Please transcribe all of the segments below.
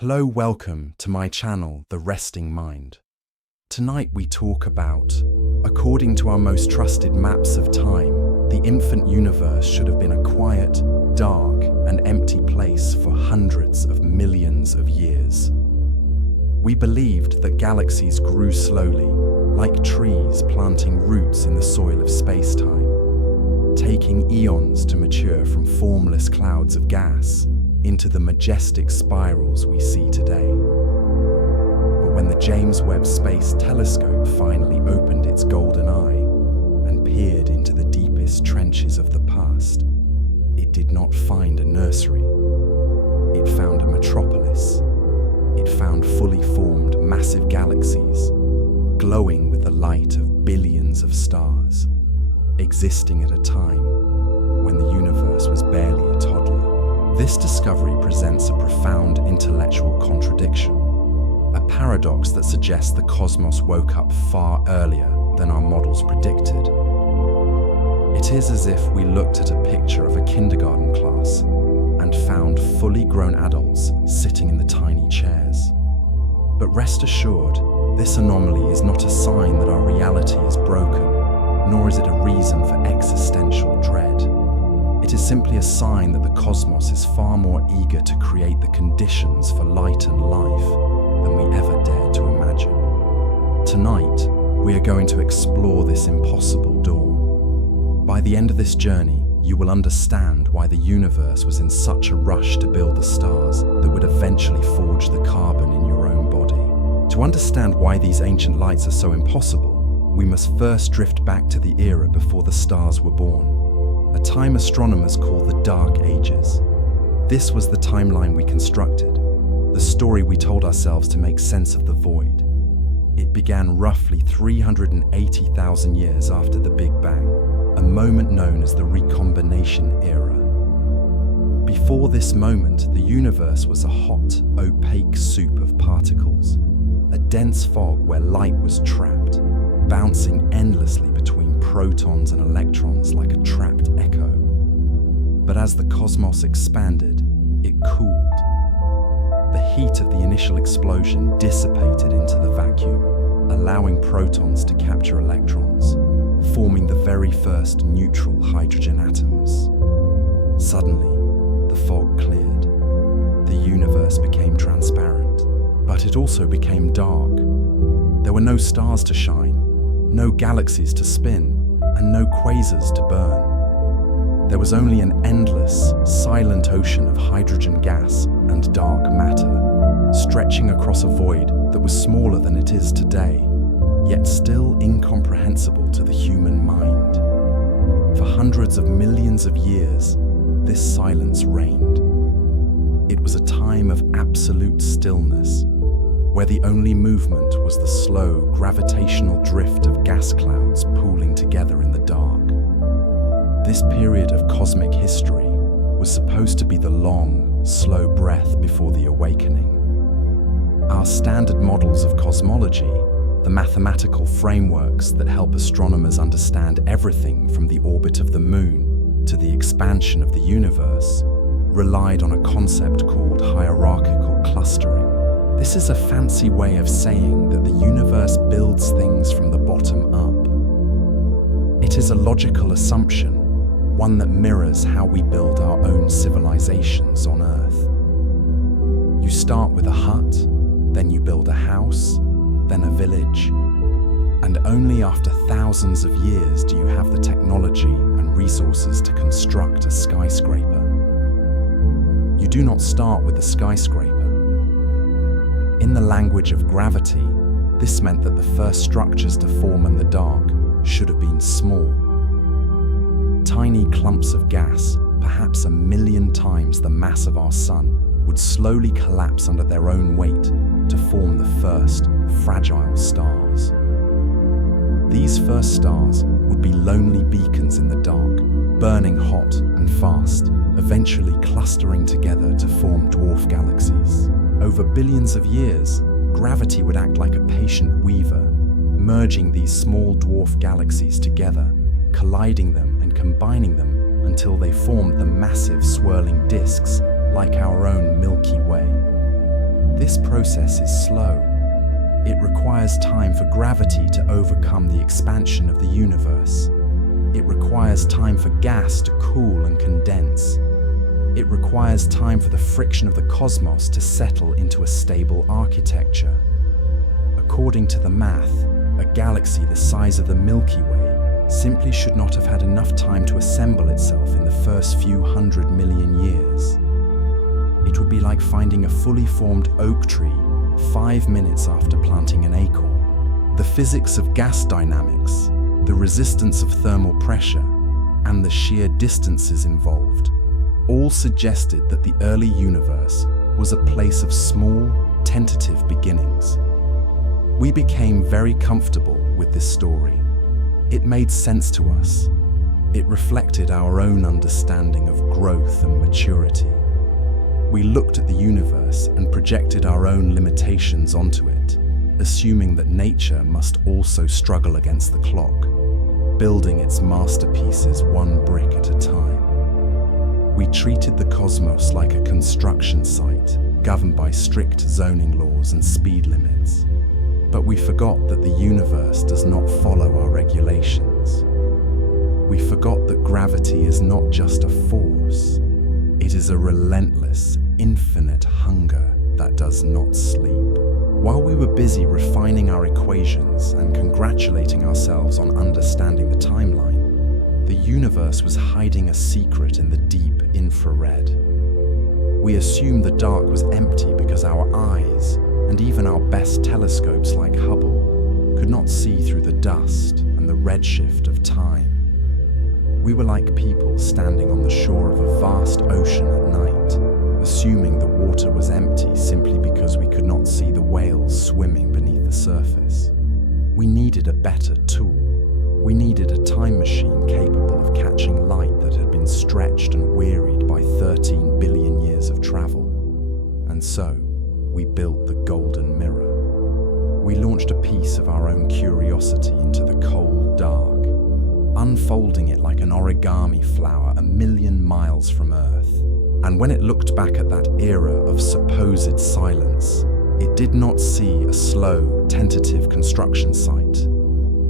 Hello, welcome to my channel, The Resting Mind. Tonight we talk about, according to our most trusted maps of time, the infant universe should have been a quiet, dark, and empty place for hundreds of millions of years. We believed that galaxies grew slowly, like trees planting roots in the soil of space-time, taking eons to mature from formless clouds of gas into the majestic spirals we see today. But when the James Webb Space Telescope finally opened its golden eye and peered into the deepest trenches of the past, it did not find a nursery. It found a metropolis. It found fully formed massive galaxies, glowing with the light of billions of stars, existing at a time when the universe was barely a toddler. This discovery presents a profound intellectual contradiction, a paradox that suggests the cosmos woke up far earlier than our models predicted. It is as if we looked at a picture of a kindergarten class and found fully grown adults sitting in the tiny chairs. But rest assured, this anomaly is not a sign that our reality is broken, nor is it a reason for existential dread. It is simply a sign that the cosmos is far more eager to create the conditions for light and life than we ever dared to imagine. Tonight, we are going to explore this impossible dawn. By the end of this journey, you will understand why the universe was in such a rush to build the stars that would eventually forge the carbon in your own body. To understand why these ancient lights are so impossible, we must first drift back to the era before the stars were born, a time astronomers call the Dark Ages. This was the timeline we constructed, the story we told ourselves to make sense of the void. It began roughly 380,000 years after the Big Bang, a moment known as the recombination era. Before this moment, the universe was a hot, opaque soup of particles, a dense fog where light was trapped, bouncing endlessly between protons and electrons like a trapped echo. But as the cosmos expanded, it cooled. The heat of the initial explosion dissipated into the vacuum, allowing protons to capture electrons, forming the very first neutral hydrogen atoms. Suddenly, the fog cleared. The universe became transparent, but it also became dark. There were no stars to shine, no galaxies to spin, and no quasars to burn. There was only an endless, silent ocean of hydrogen gas and dark matter, stretching across a void that was smaller than it is today, yet still incomprehensible to the human mind. For hundreds of millions of years, this silence reigned. It was a time of absolute stillness, where the only movement was the slow, gravitational drift of gas clouds pooling together in the dark. This period of cosmic history was supposed to be the long, slow breath before the awakening. Our standard models of cosmology, the mathematical frameworks that help astronomers understand everything from the orbit of the moon to the expansion of the universe, relied on a concept called hierarchical clustering. This is a fancy way of saying that the universe builds things from the bottom up. It is a logical assumption, one that mirrors how we build our own civilizations on Earth. You start with a hut, then you build a house, then a village, and only after thousands of years do you have the technology and resources to construct a skyscraper. You do not start with a skyscraper. In the language of gravity, this meant that the first structures to form in the dark should have been small. Tiny clumps of gas, perhaps 1 million times the mass of our sun, would slowly collapse under their own weight to form the first fragile stars. These first stars would be lonely beacons in the dark, burning hot and fast, eventually clustering together to form dwarf galaxies. Over billions of years, gravity would act like a patient weaver, merging these small dwarf galaxies together, colliding them and combining them until they formed the massive swirling disks like our own Milky Way. This process is slow. It requires time for gravity to overcome the expansion of the universe. It requires time for gas to cool and condense. It requires time for the friction of the cosmos to settle into a stable architecture. According to the math, a galaxy the size of the Milky Way simply should not have had enough time to assemble itself in the first few 100 million years. It would be like finding a fully formed oak tree 5 minutes after planting an acorn. The physics of gas dynamics, the resistance of thermal pressure, and the sheer distances involved all suggested that the early universe was a place of small, tentative beginnings. We became very comfortable with this story. It made sense to us. It reflected our own understanding of growth and maturity. We looked at the universe and projected our own limitations onto it, assuming that nature must also struggle against the clock, building its masterpieces one brick at a time. We treated the cosmos like a construction site, governed by strict zoning laws and speed limits. But we forgot that the universe does not follow our regulations. We forgot that gravity is not just a force. It is a relentless, infinite hunger that does not sleep. While we were busy refining our equations and congratulating ourselves on understanding the timeline, the universe was hiding a secret in the deep infrared. We assumed the dark was empty because our eyes, and even our best telescopes like Hubble, could not see through the dust and the redshift of time. We were like people standing on the shore of a vast ocean at night, assuming the water was empty simply because we could not see the whales swimming beneath the surface. We needed a better tool. We needed a time machine capable of catching light that had been stretched and wearied by 13 billion years of travel. And so, we built the golden mirror. We launched a piece of our own curiosity into the cold dark, unfolding it like an origami flower 1,000,000 miles from Earth. And when it looked back at that era of supposed silence, it did not see a slow, tentative construction site.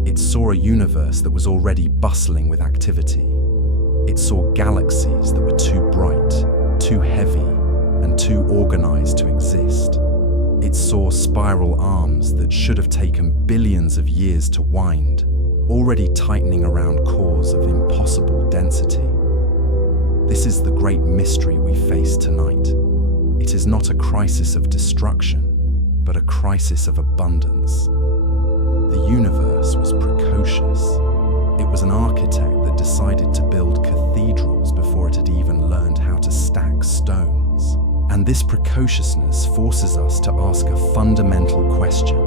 It saw a universe that was already bustling with activity. It saw galaxies that were too bright, too heavy, and too organized to exist. It saw spiral arms that should have taken billions of years to wind, already tightening around cores of impossible density. This is the great mystery we face tonight. It is not a crisis of destruction, but a crisis of abundance. The universe was precocious. It was an architect that decided to build cathedrals before it had even learned how to stack stones. And this precociousness forces us to ask a fundamental question.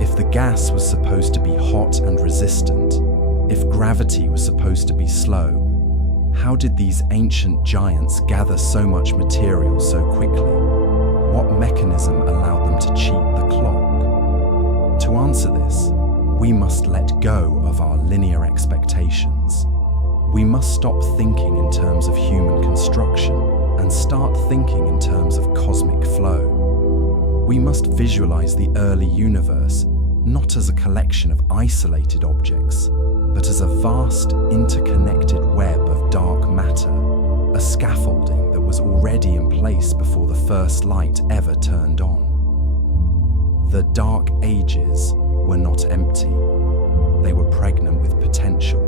If the gas was supposed to be hot and resistant, if gravity was supposed to be slow, how did these ancient giants gather so much material so quickly? What mechanism allowed them to cheat the clock? To answer this, we must let go of our linear expectations. We must stop thinking in terms of human construction and start thinking in terms of cosmic flow. We must visualize the early universe not as a collection of isolated objects, but as a vast, interconnected web of dark matter, a scaffolding that was already in place before the first light ever turned on. The Dark Ages were not empty. They were pregnant with potential.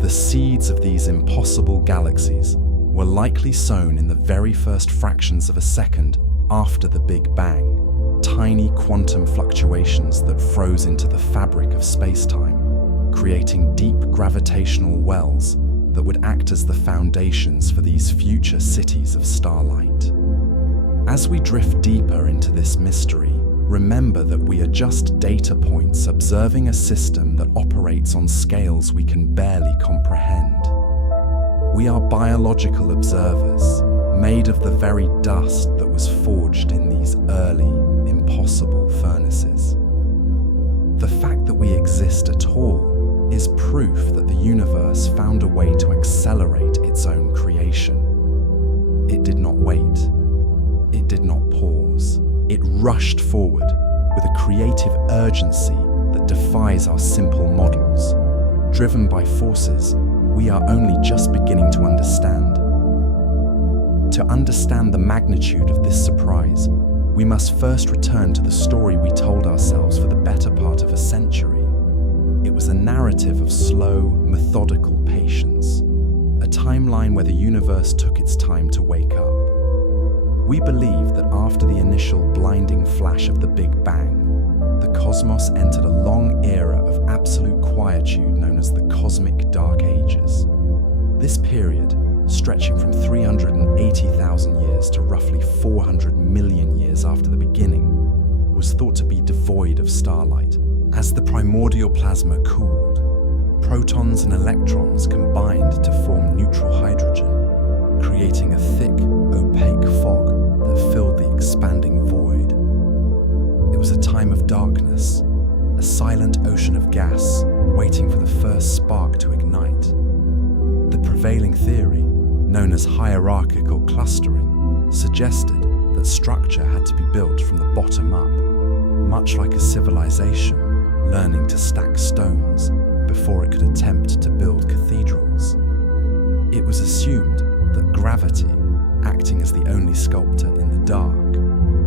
The seeds of these impossible galaxies were likely sown in the very first fractions of a second after the Big Bang, tiny quantum fluctuations that froze into the fabric of space-time, creating deep gravitational wells that would act as the foundations for these future cities of starlight. As we drift deeper into this mystery, remember that we are just data points observing a system that operates on scales we can barely comprehend. We are biological observers, made of the very dust that was forged in these early, impossible furnaces. The fact that we exist at all is proof that the universe found a way to accelerate its own creation. It did not wait. It did not pause. It rushed forward with a creative urgency that defies our simple models, driven by forces we are only just beginning to understand. To understand the magnitude of this surprise, we must first return to the story we told ourselves for the better part of a century. It was a narrative of slow, methodical patience, a timeline where the universe took its time to wake up. We believe that after the initial blinding flash of the Big Bang, the cosmos entered a long era of absolute quietude known as the Cosmic Dark Ages. This period, stretching from 380,000 years to roughly 400 million years after the beginning, was thought to be devoid of starlight. As the primordial plasma cooled, protons and electrons combined to form neutral hydrogen, creating a thick, opaque fog that filled the expanding void. It was a time of darkness, a silent ocean of gas waiting for the first spark to ignite. The prevailing theory, known as hierarchical clustering, suggested that structure had to be built from the bottom up, much like a civilization learning to stack stones before it could attempt to build cathedrals. It was assumed that gravity, acting as the only sculptor in the dark,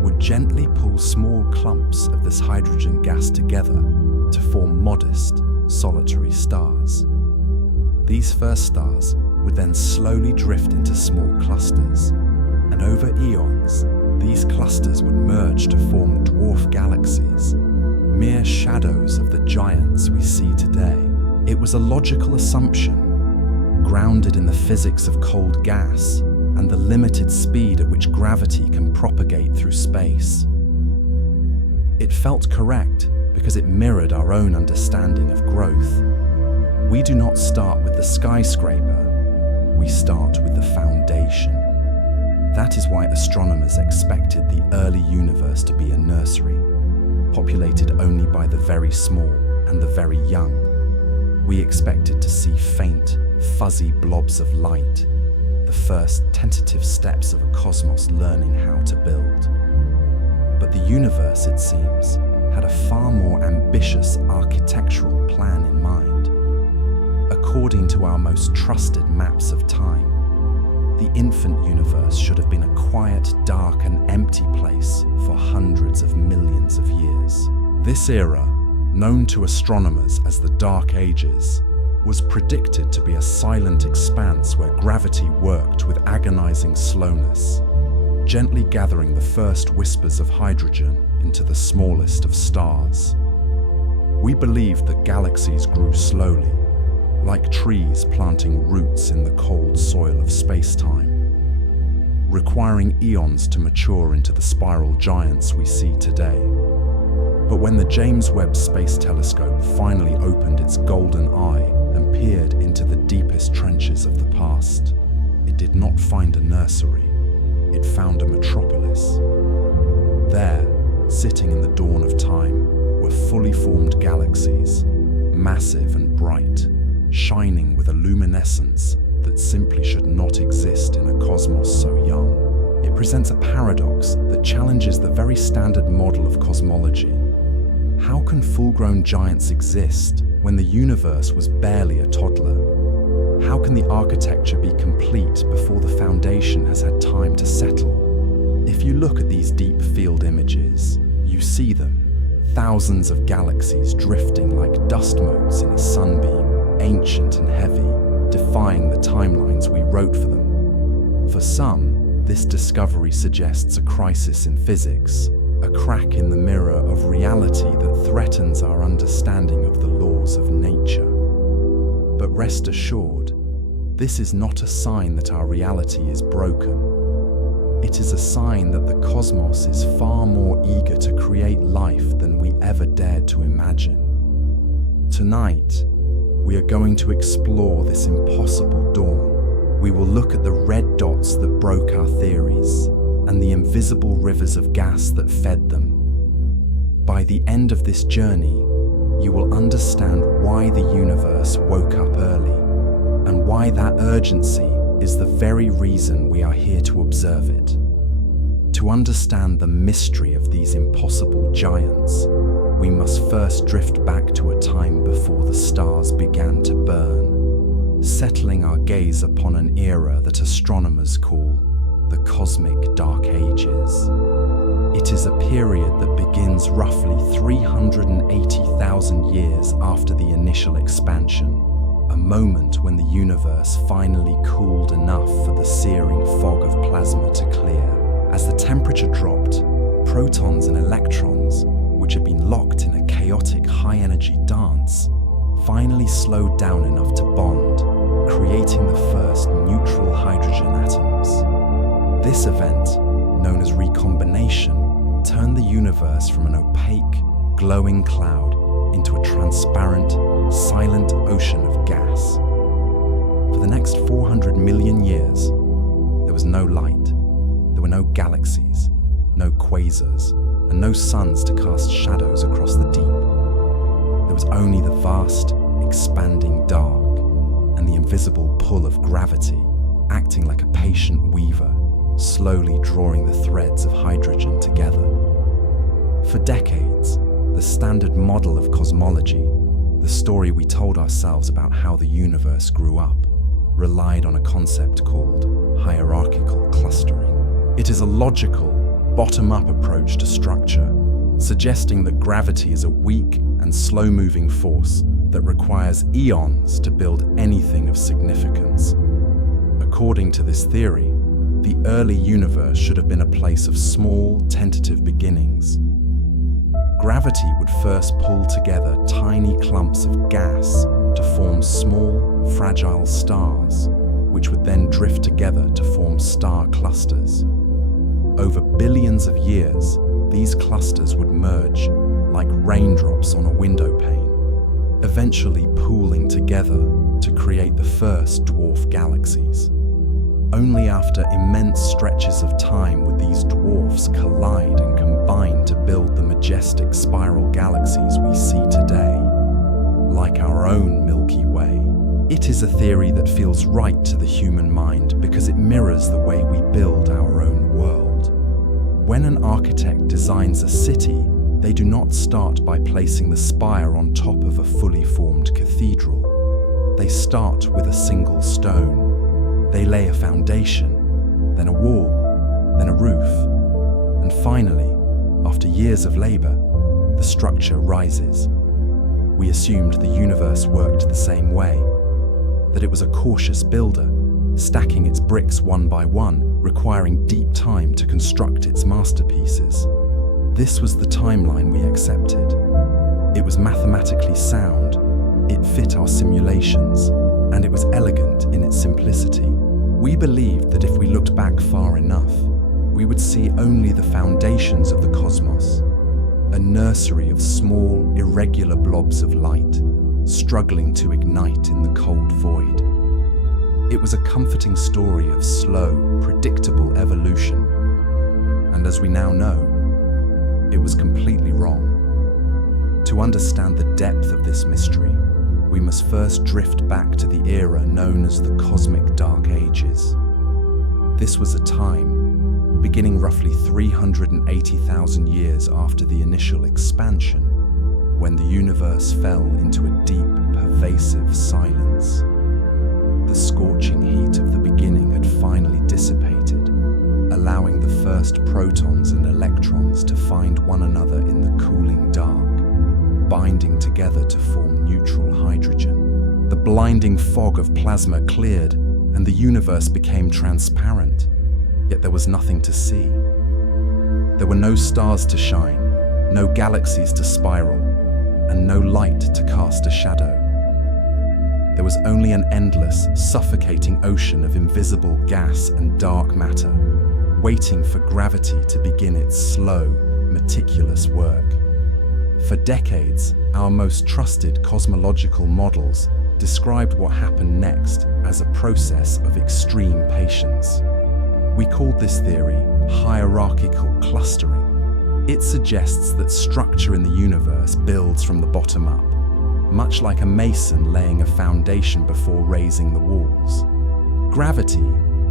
would gently pull small clumps of this hydrogen gas together to form modest, solitary stars. These first stars would then slowly drift into small clusters, and over eons, these clusters would merge to form dwarf galaxies, mere shadows of the giants we see today. It was a logical assumption, grounded in the physics of cold gas and the limited speed at which gravity can propagate through space. It felt correct because it mirrored our own understanding of growth. We do not start with the skyscraper, we start with the foundation. That is why astronomers expected the early universe to be a nursery, populated only by the very small and the very young. We expected to see faint, fuzzy blobs of light, the first tentative steps of a cosmos learning how to build. But the universe, it seems, had a far more ambitious architectural plan in mind. According to our most trusted maps of time, the infant universe should have been a quiet, dark, and empty place for hundreds of millions of years. This era, known to astronomers as the Dark Ages, was predicted to be a silent expanse where gravity worked with agonizing slowness, gently gathering the first whispers of hydrogen into the smallest of stars. We believed that galaxies grew slowly, like trees planting roots in the cold soil of space-time, requiring eons to mature into the spiral giants we see today. But when the James Webb Space Telescope finally opened its golden eye and peered into the deepest trenches of the past, it did not find a nursery, it found a metropolis. There, sitting in the dawn of time, were fully formed galaxies, massive and bright, shining with a luminescence that simply should not exist in a cosmos so young. It presents a paradox that challenges the very standard model of cosmology. How can full-grown giants exist when the universe was barely a toddler? How can the architecture be complete before the foundation has had time to settle? If you look at these deep field images, you see them, thousands of galaxies drifting like dust motes in a sunbeam, ancient and heavy, defying the timelines we wrote for them. For some, this discovery suggests a crisis in physics, a crack in the mirror of reality that threatens our understanding of the laws of nature. But rest assured, this is not a sign that our reality is broken. It is a sign that the cosmos is far more eager to create life than we ever dared to imagine. Tonight, we are going to explore this impossible dawn. We will look at the red dots that broke our theories and the invisible rivers of gas that fed them. By the end of this journey, you will understand why the universe woke up early and why that urgency is the very reason we are here to observe it. To To understand the mystery of these impossible giants, we must first drift back to a time before the stars began to burn, settling our gaze upon an era that astronomers call the Cosmic Dark Ages. It is a period that begins roughly 380,000 years after the initial expansion, a moment when the universe finally cooled enough for the searing fog of plasma to clear. As the temperature dropped, protons and electrons, which had been locked in a chaotic high-energy dance, finally slowed down enough to bond, creating the first neutral hydrogen atoms. This event, known as recombination, turned the universe from an opaque, glowing cloud into a transparent, silent ocean of gas. For the next 400 million years, there was no light. There were no galaxies, no quasars, and no suns to cast shadows across the deep. There was only the vast, expanding dark, and the invisible pull of gravity, acting like a patient weaver, slowly drawing the threads of hydrogen together. For decades, the standard model of cosmology, the story we told ourselves about how the universe grew up, relied on a concept called hierarchical clustering. It is a logical, bottom-up approach to structure, suggesting that gravity is a weak and slow-moving force that requires eons to build anything of significance. According to this theory, the early universe should have been a place of small, tentative beginnings. Gravity would first pull together tiny clumps of gas to form small, fragile stars, which would then drift together to form star clusters. Over billions of years, these clusters would merge like raindrops on a window pane, eventually pooling together to create the first dwarf galaxies. Only after immense stretches of time would these dwarfs collide and combine to build the majestic spiral galaxies we see today, like our own Milky Way. It is a theory that feels right to the human mind because it mirrors the way we build our own world. When an architect designs a city, they do not start by placing the spire on top of a fully formed cathedral. They start with a single stone. They lay a foundation, then a wall, then a roof, and finally, after years of labor, the structure rises. We assumed the universe worked the same way, that it was a cautious builder, stacking its bricks one by one, requiring deep time to construct its masterpieces. This was the timeline we accepted. It was mathematically sound, it fit our simulations, and it was elegant in its simplicity. We believed that if we looked back far enough, we would see only the foundations of the cosmos, a nursery of small, irregular blobs of light, struggling to ignite in the cold void. It was a comforting story of slow, predictable evolution, and as we now know, it was completely wrong. To understand the depth of this mystery, we must first drift back to the era known as the Cosmic Dark Ages. This was a time, beginning roughly 380,000 years after the initial expansion, when the universe fell into a deep, pervasive silence. The scorching heat of the beginning had finally dissipated, allowing the first protons and electrons to find one another in the cooling dark, binding together to form neutral hydrogen. The blinding fog of plasma cleared, and the universe became transparent, yet there was nothing to see. There were no stars to shine, no galaxies to spiral, and no light to cast a shadow. There was only an endless, suffocating ocean of invisible gas and dark matter, waiting for gravity to begin its slow, meticulous work. For decades, our most trusted cosmological models described what happened next as a process of extreme patience. We called this theory hierarchical clustering. It suggests that structure in the universe builds from the bottom up, much like a mason laying a foundation before raising the walls. Gravity,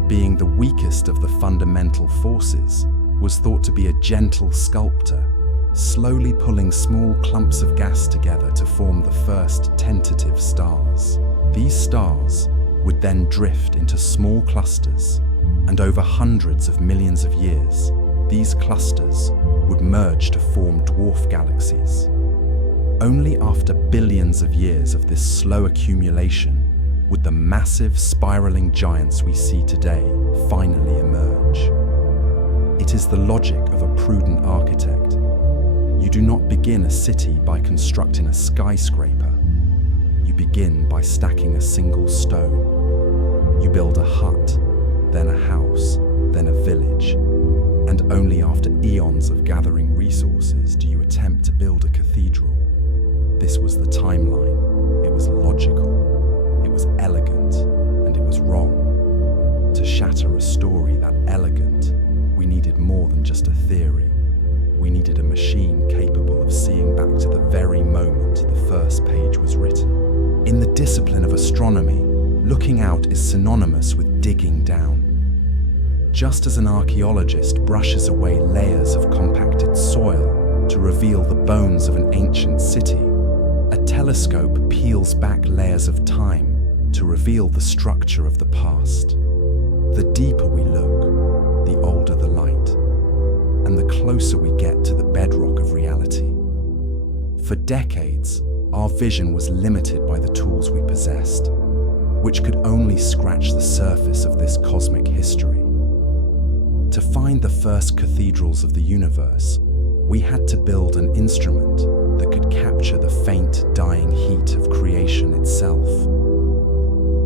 being the weakest of the fundamental forces, was thought to be a gentle sculptor, slowly pulling small clumps of gas together to form the first tentative stars. These stars would then drift into small clusters, and over hundreds of millions of years, these clusters would merge to form dwarf galaxies. Only after billions of years of this slow accumulation would the massive spiraling giants we see today finally emerge. It is the logic of a prudent architect. You do not begin a city by constructing a skyscraper. You begin by stacking a single stone. You build a hut, then a house, then a village, and only after eons of gathering resources do you attempt to build a cathedral. This was the timeline. It was logical, it was elegant, and it was wrong. To shatter a story that elegant, we needed more than just a theory. We needed a machine capable of seeing back to the very moment the first page was written. In the discipline of astronomy, looking out is synonymous with digging down. Just as an archaeologist brushes away layers of compacted soil to reveal the bones of an ancient city, a telescope peels back layers of time to reveal the structure of the past. The deeper we look, the older the light, and the closer we get to the bedrock of reality. For decades, our vision was limited by the tools we possessed, which could only scratch the surface of this cosmic history. To find the first cathedrals of the universe, we had to build an instrument that could capture the faint, dying heat of creation itself.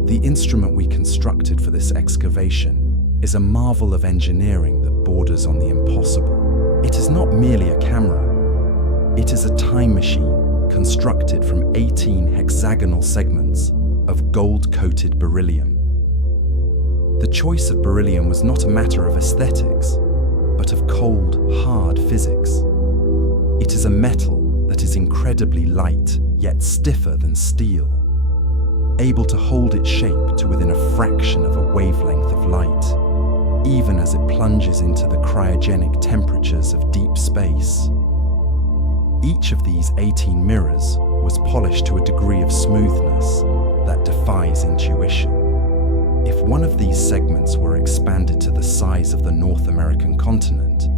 The instrument we constructed for this excavation is a marvel of engineering that borders on the impossible. It is not merely a camera. It is a time machine constructed from 18 hexagonal segments of gold-coated beryllium. The choice of beryllium was not a matter of aesthetics, but of cold, hard physics. It is a metal that is incredibly light, yet stiffer than steel, able to hold its shape to within a fraction of a wavelength of light, even as it plunges into the cryogenic temperatures of deep space. Each of these 18 mirrors was polished to a degree of smoothness that defies intuition. If one of these segments were expanded to the size of the North American continent,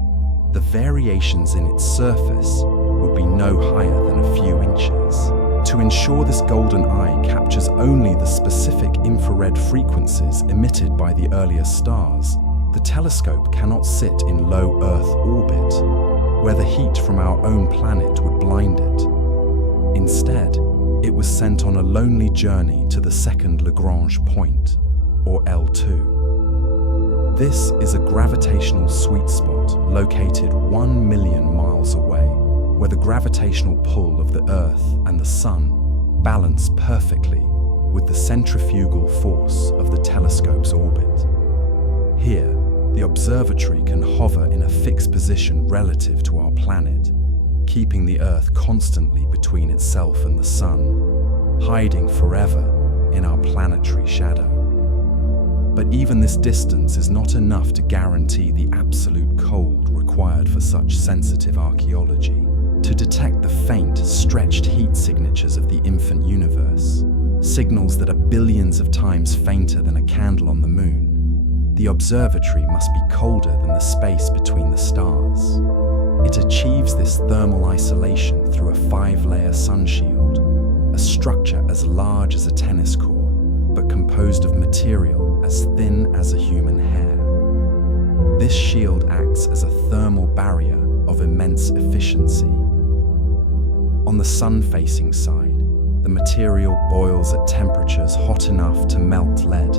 the variations in its surface would be no higher than a few inches. To ensure this golden eye captures only the specific infrared frequencies emitted by the earlier stars, the telescope cannot sit in low Earth orbit, where the heat from our own planet would blind it. Instead, it was sent on a lonely journey to the second Lagrange point, or L2. This is a gravitational sweet spot located 1 million miles away, where the gravitational pull of the Earth and the Sun balance perfectly with the centrifugal force of the telescope's orbit. Here, the observatory can hover in a fixed position relative to our planet, keeping the Earth constantly between itself and the Sun, hiding forever in our planetary shadow. But even this distance is not enough to guarantee the absolute cold required for such sensitive archaeology. To detect the faint, stretched heat signatures of the infant universe, signals that are billions of times fainter than a candle on the moon, the observatory must be colder than the space between the stars. It achieves this thermal isolation through a 5-layer sun shield, a structure as large as a tennis court, but composed of material as thin as a human hair. This shield acts as a thermal barrier of immense efficiency. On the sun-facing side, the material boils at temperatures hot enough to melt lead,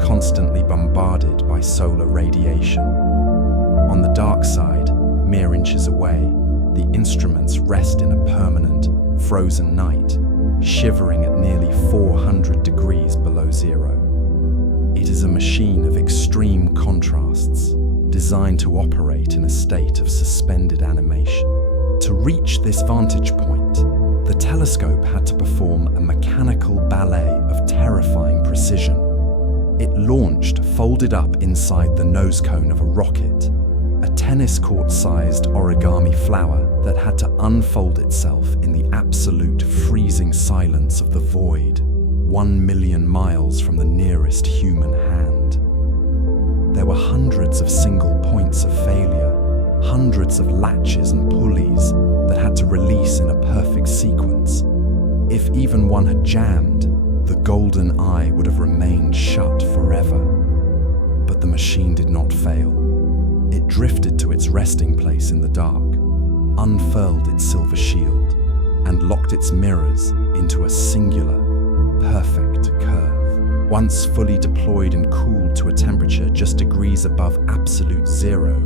constantly bombarded by solar radiation. On the dark side, mere inches away, the instruments rest in a permanent, frozen night, shivering at nearly 400 degrees below zero. It is a machine of extreme contrasts, designed to operate in a state of suspended animation. To reach this vantage point, the telescope had to perform a mechanical ballet of terrifying precision. It launched folded up inside the nose cone of a rocket, a tennis court-sized origami flower that had to unfold itself in the absolute freezing silence of the void, 1 million miles from the nearest human hand. There were hundreds of single points of failure, hundreds of latches and pulleys that had to release in a perfect sequence. If even one had jammed, the golden eye would have remained shut forever. But the machine did not fail. It drifted to its resting place in the dark, unfurled its silver shield, and locked its mirrors into a singular, perfect curve. Once fully deployed and cooled to a temperature just degrees above absolute zero,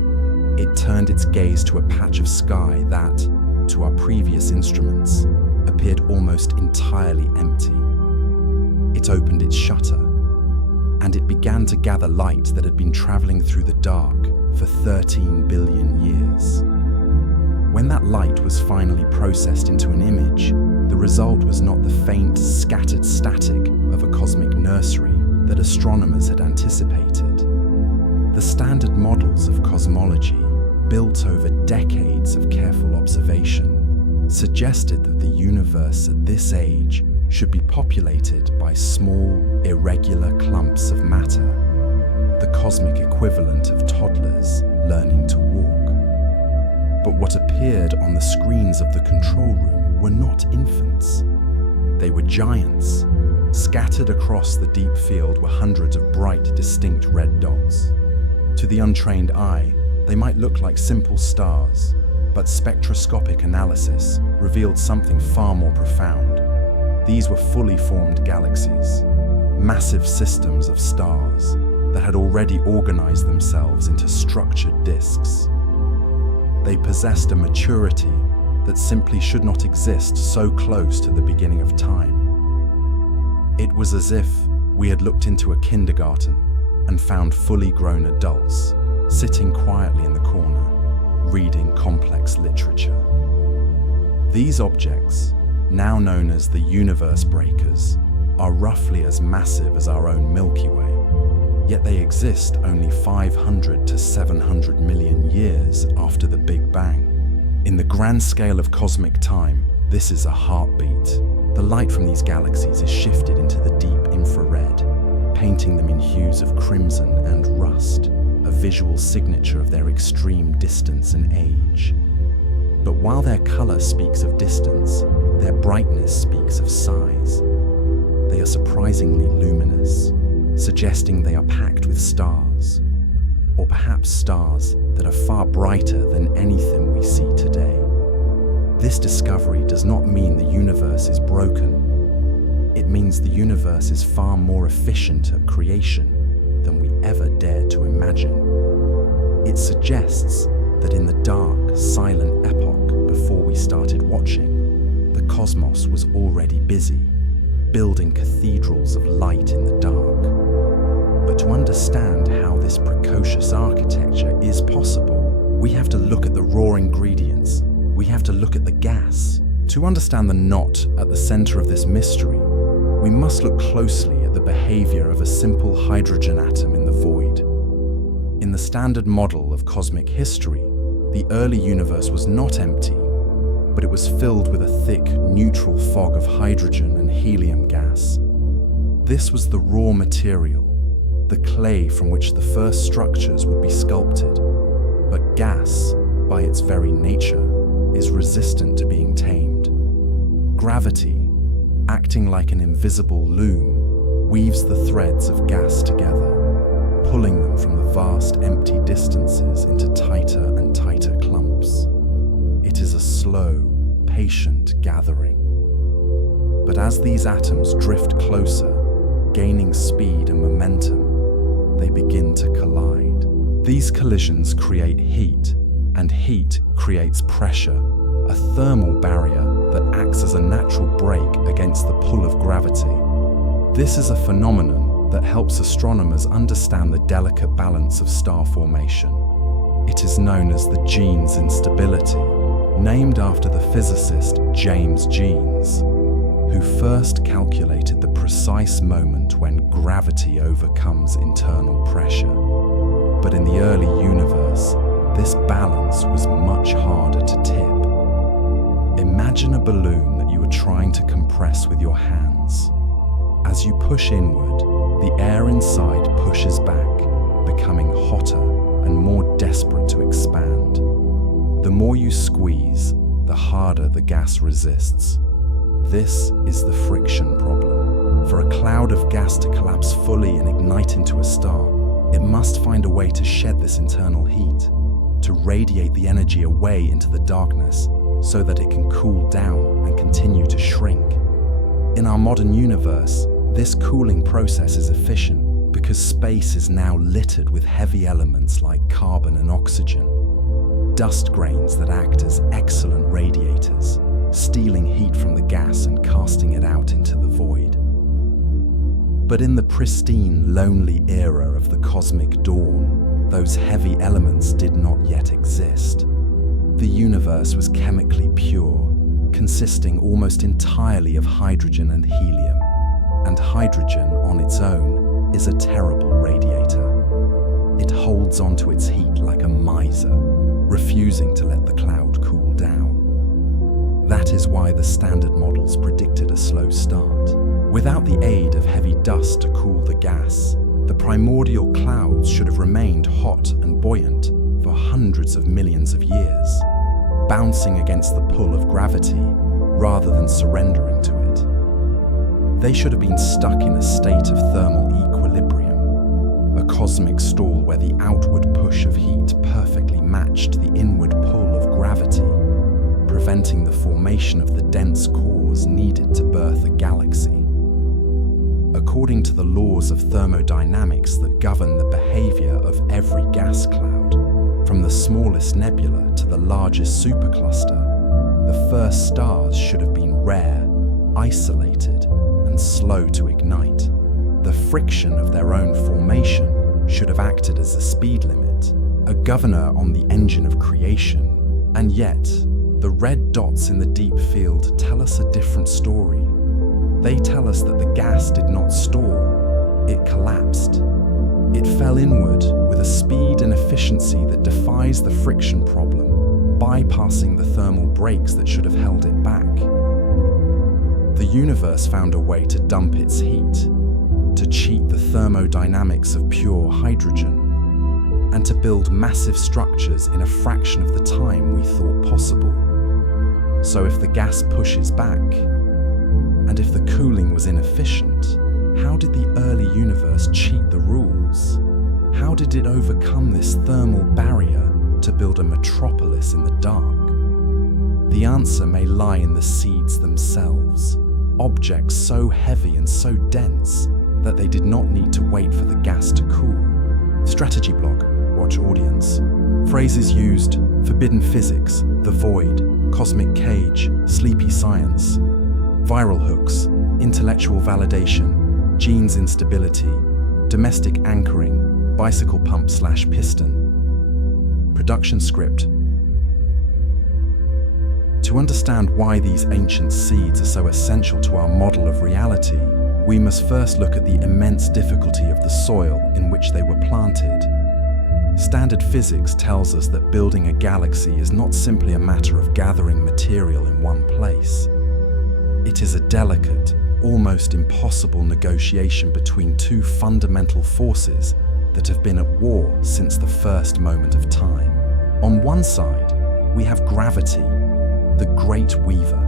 it turned its gaze to a patch of sky that, to our previous instruments, appeared almost entirely empty. It opened its shutter, and it began to gather light that had been traveling through the dark for 13 billion years. When that light was finally processed into an image, the result was not the faint, scattered static of a cosmic nursery that astronomers had anticipated. The standard models of cosmology, built over decades of careful observation, suggested that the universe at this age should be populated by small, irregular clumps of matter, the cosmic equivalent of toddlers learning to walk. But what appeared on the screens of the control room were not infants. They were giants. Scattered across the deep field were hundreds of bright, distinct red dots. To the untrained eye, they might look like simple stars, but spectroscopic analysis revealed something far more profound. These were fully formed galaxies, massive systems of stars that had already organized themselves into structured disks. They possessed a maturity that simply should not exist so close to the beginning of time. It was as if we had looked into a kindergarten and found fully grown adults sitting quietly in the corner, reading complex literature. These objects, now known as the universe breakers, are roughly as massive as our own Milky Way, yet they exist only 500 to 700 million years after the Big Bang. In the grand scale of cosmic time, this is a heartbeat. The light from these galaxies is shifted into the deep infrared, painting them in hues of crimson and rust, a visual signature of their extreme distance and age. But while their color speaks of distance, their brightness speaks of size. They are surprisingly luminous, suggesting they are packed with stars, or perhaps stars that are far brighter than anything we see today. This discovery does not mean the universe is broken. It means the universe is far more efficient at creation than we ever dared to imagine. It suggests that in the dark, silent epoch before we started watching, the cosmos was already busy, building cathedrals of light in the dark. But to understand how this precocious architecture is possible, we have to look at the raw ingredients. We have to look at the gas. To understand the knot at the center of this mystery, we must look closely at the behavior of a simple hydrogen atom in the void. In the standard model of cosmic history, the early universe was not empty, but it was filled with a thick, neutral fog of hydrogen and helium gas. This was the raw material, the clay from which the first structures would be sculpted. But gas, by its very nature, is resistant to being tamed. Gravity, acting like an invisible loom, weaves the threads of gas together, pulling them from the vast empty distances into tighter and tighter clumps. It is a slow, patient gathering. But as these atoms drift closer, gaining speed and momentum, they begin to collide. These collisions create heat, and heat creates pressure, a thermal barrier that acts as a natural brake against the pull of gravity. This is a phenomenon that helps astronomers understand the delicate balance of star formation. It is known as the Jeans instability, named after the physicist James Jeans, who first calculated the precise moment when gravity overcomes internal pressure. But in the early universe, this balance was much harder to tip. Imagine a balloon that you are trying to compress with your hands. As you push inward, the air inside pushes back, becoming hotter and more desperate to expand. The more you squeeze, the harder the gas resists. This is the friction problem. For a cloud of gas to collapse fully and ignite into a star, it must find a way to shed this internal heat, to radiate the energy away into the darkness so that it can cool down and continue to shrink. In our modern universe, this cooling process is efficient because space is now littered with heavy elements like carbon and oxygen, dust grains that act as excellent radiators, stealing heat from the gas and casting it out into the void. But in the pristine, lonely era of the cosmic dawn, those heavy elements did not yet exist. The universe was chemically pure, consisting almost entirely of hydrogen and helium. And hydrogen on its own is a terrible radiator. It holds onto its heat like a miser, refusing to let the cloud cool down. That is why the standard models predicted a slow start. Without the aid of heavy dust to cool the gas, the primordial clouds should have remained hot and buoyant for hundreds of millions of years, bouncing against the pull of gravity rather than surrendering to it. They should have been stuck in a state of thermal equilibrium, a cosmic stall where the outward push of heat perfectly matched the inward pull of gravity, preventing the formation of the dense cores needed to birth a galaxy. According to the laws of thermodynamics that govern the behavior of every gas cloud, from the smallest nebula to the largest supercluster, the first stars should have been rare, isolated, and slow to ignite. The friction of their own formation should have acted as a speed limit, a governor on the engine of creation. And yet, the red dots in the deep field tell us a different story. They tell us that the gas did not stall, it collapsed. It fell inward with a speed and efficiency that defies the friction problem, bypassing the thermal brakes that should have held it back. The universe found a way to dump its heat, to cheat the thermodynamics of pure hydrogen, and to build massive structures in a fraction of the time we thought possible. So if the gas pushes back, and if the cooling was inefficient, how did the early universe cheat the rules? How did it overcome this thermal barrier to build a metropolis in the dark? The answer may lie in the seeds themselves, objects so heavy and so dense that they did not need to wait for the gas to cool. Strategy block, watch audience. Phrases used: forbidden physics, the void, cosmic cage, sleepy science. Viral hooks, intellectual validation, genes instability, domestic anchoring, bicycle pump/piston. Production script. To understand why these ancient seeds are so essential to our model of reality, we must first look at the immense difficulty of the soil in which they were planted. Standard physics tells us that building a galaxy is not simply a matter of gathering material in one place. It is a delicate, almost impossible negotiation between two fundamental forces that have been at war since the first moment of time. On one side, we have gravity, the great weaver,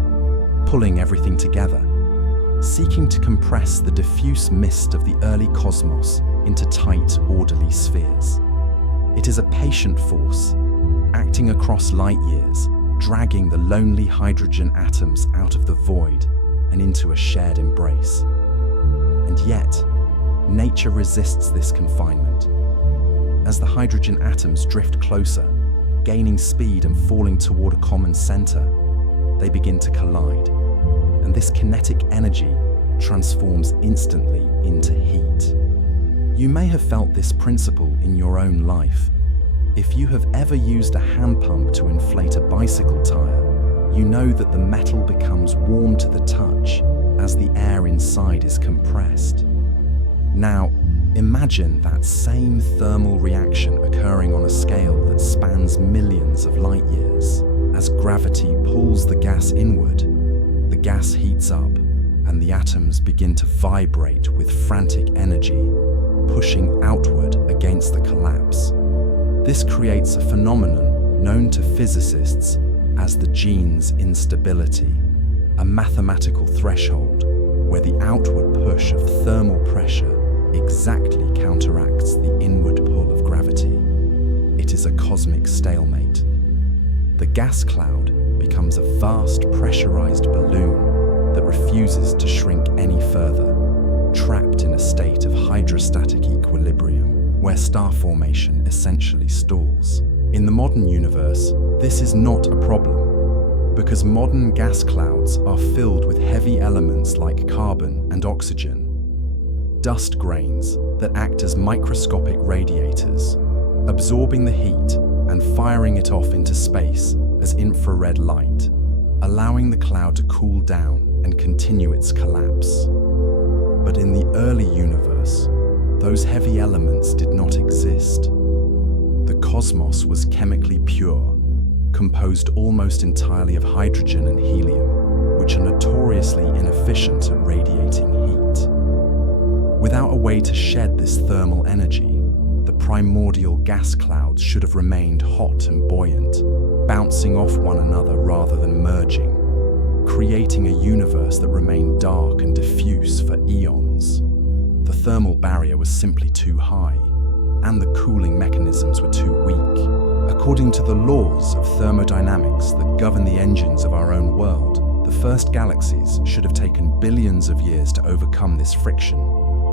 pulling everything together, seeking to compress the diffuse mist of the early cosmos into tight, orderly spheres. It is a patient force, acting across light years, dragging the lonely hydrogen atoms out of the void and into a shared embrace. And yet, nature resists this confinement. As the hydrogen atoms drift closer, gaining speed and falling toward a common center, they begin to collide, and this kinetic energy transforms instantly into heat. You may have felt this principle in your own life. If you have ever used a hand pump to inflate a bicycle tire, you know that the metal becomes warm to the touch as the air inside is compressed. Now, Imagine that same thermal reaction occurring on a scale that spans millions of light years. As gravity pulls the gas inward, the gas heats up and the atoms begin to vibrate with frantic energy, pushing outward against the collapse. This creates a phenomenon known to physicists as the Jeans instability, a mathematical threshold where the outward push of thermal pressure exactly counteracts the inward pull of gravity. It is a cosmic stalemate. The gas cloud becomes a vast pressurized balloon that refuses to shrink any further, trapped in a state of hydrostatic equilibrium, where star formation essentially stalls. In the modern universe, this is not a problem, because modern gas clouds are filled with heavy elements like carbon and oxygen, dust grains that act as microscopic radiators, absorbing the heat and firing it off into space as infrared light, allowing the cloud to cool down and continue its collapse. But in the early universe, those heavy elements did not exist. The cosmos was chemically pure, composed almost entirely of hydrogen and helium, which are notoriously inefficient at radiating heat. Without a way to shed this thermal energy, the primordial gas clouds should have remained hot and buoyant, bouncing off one another rather than merging, creating a universe that remained dark and diffuse for eons. The thermal barrier was simply too high, and the cooling mechanisms were too weak. According to the laws of thermodynamics that govern the engines of our own world, the first galaxies should have taken billions of years to overcome this friction,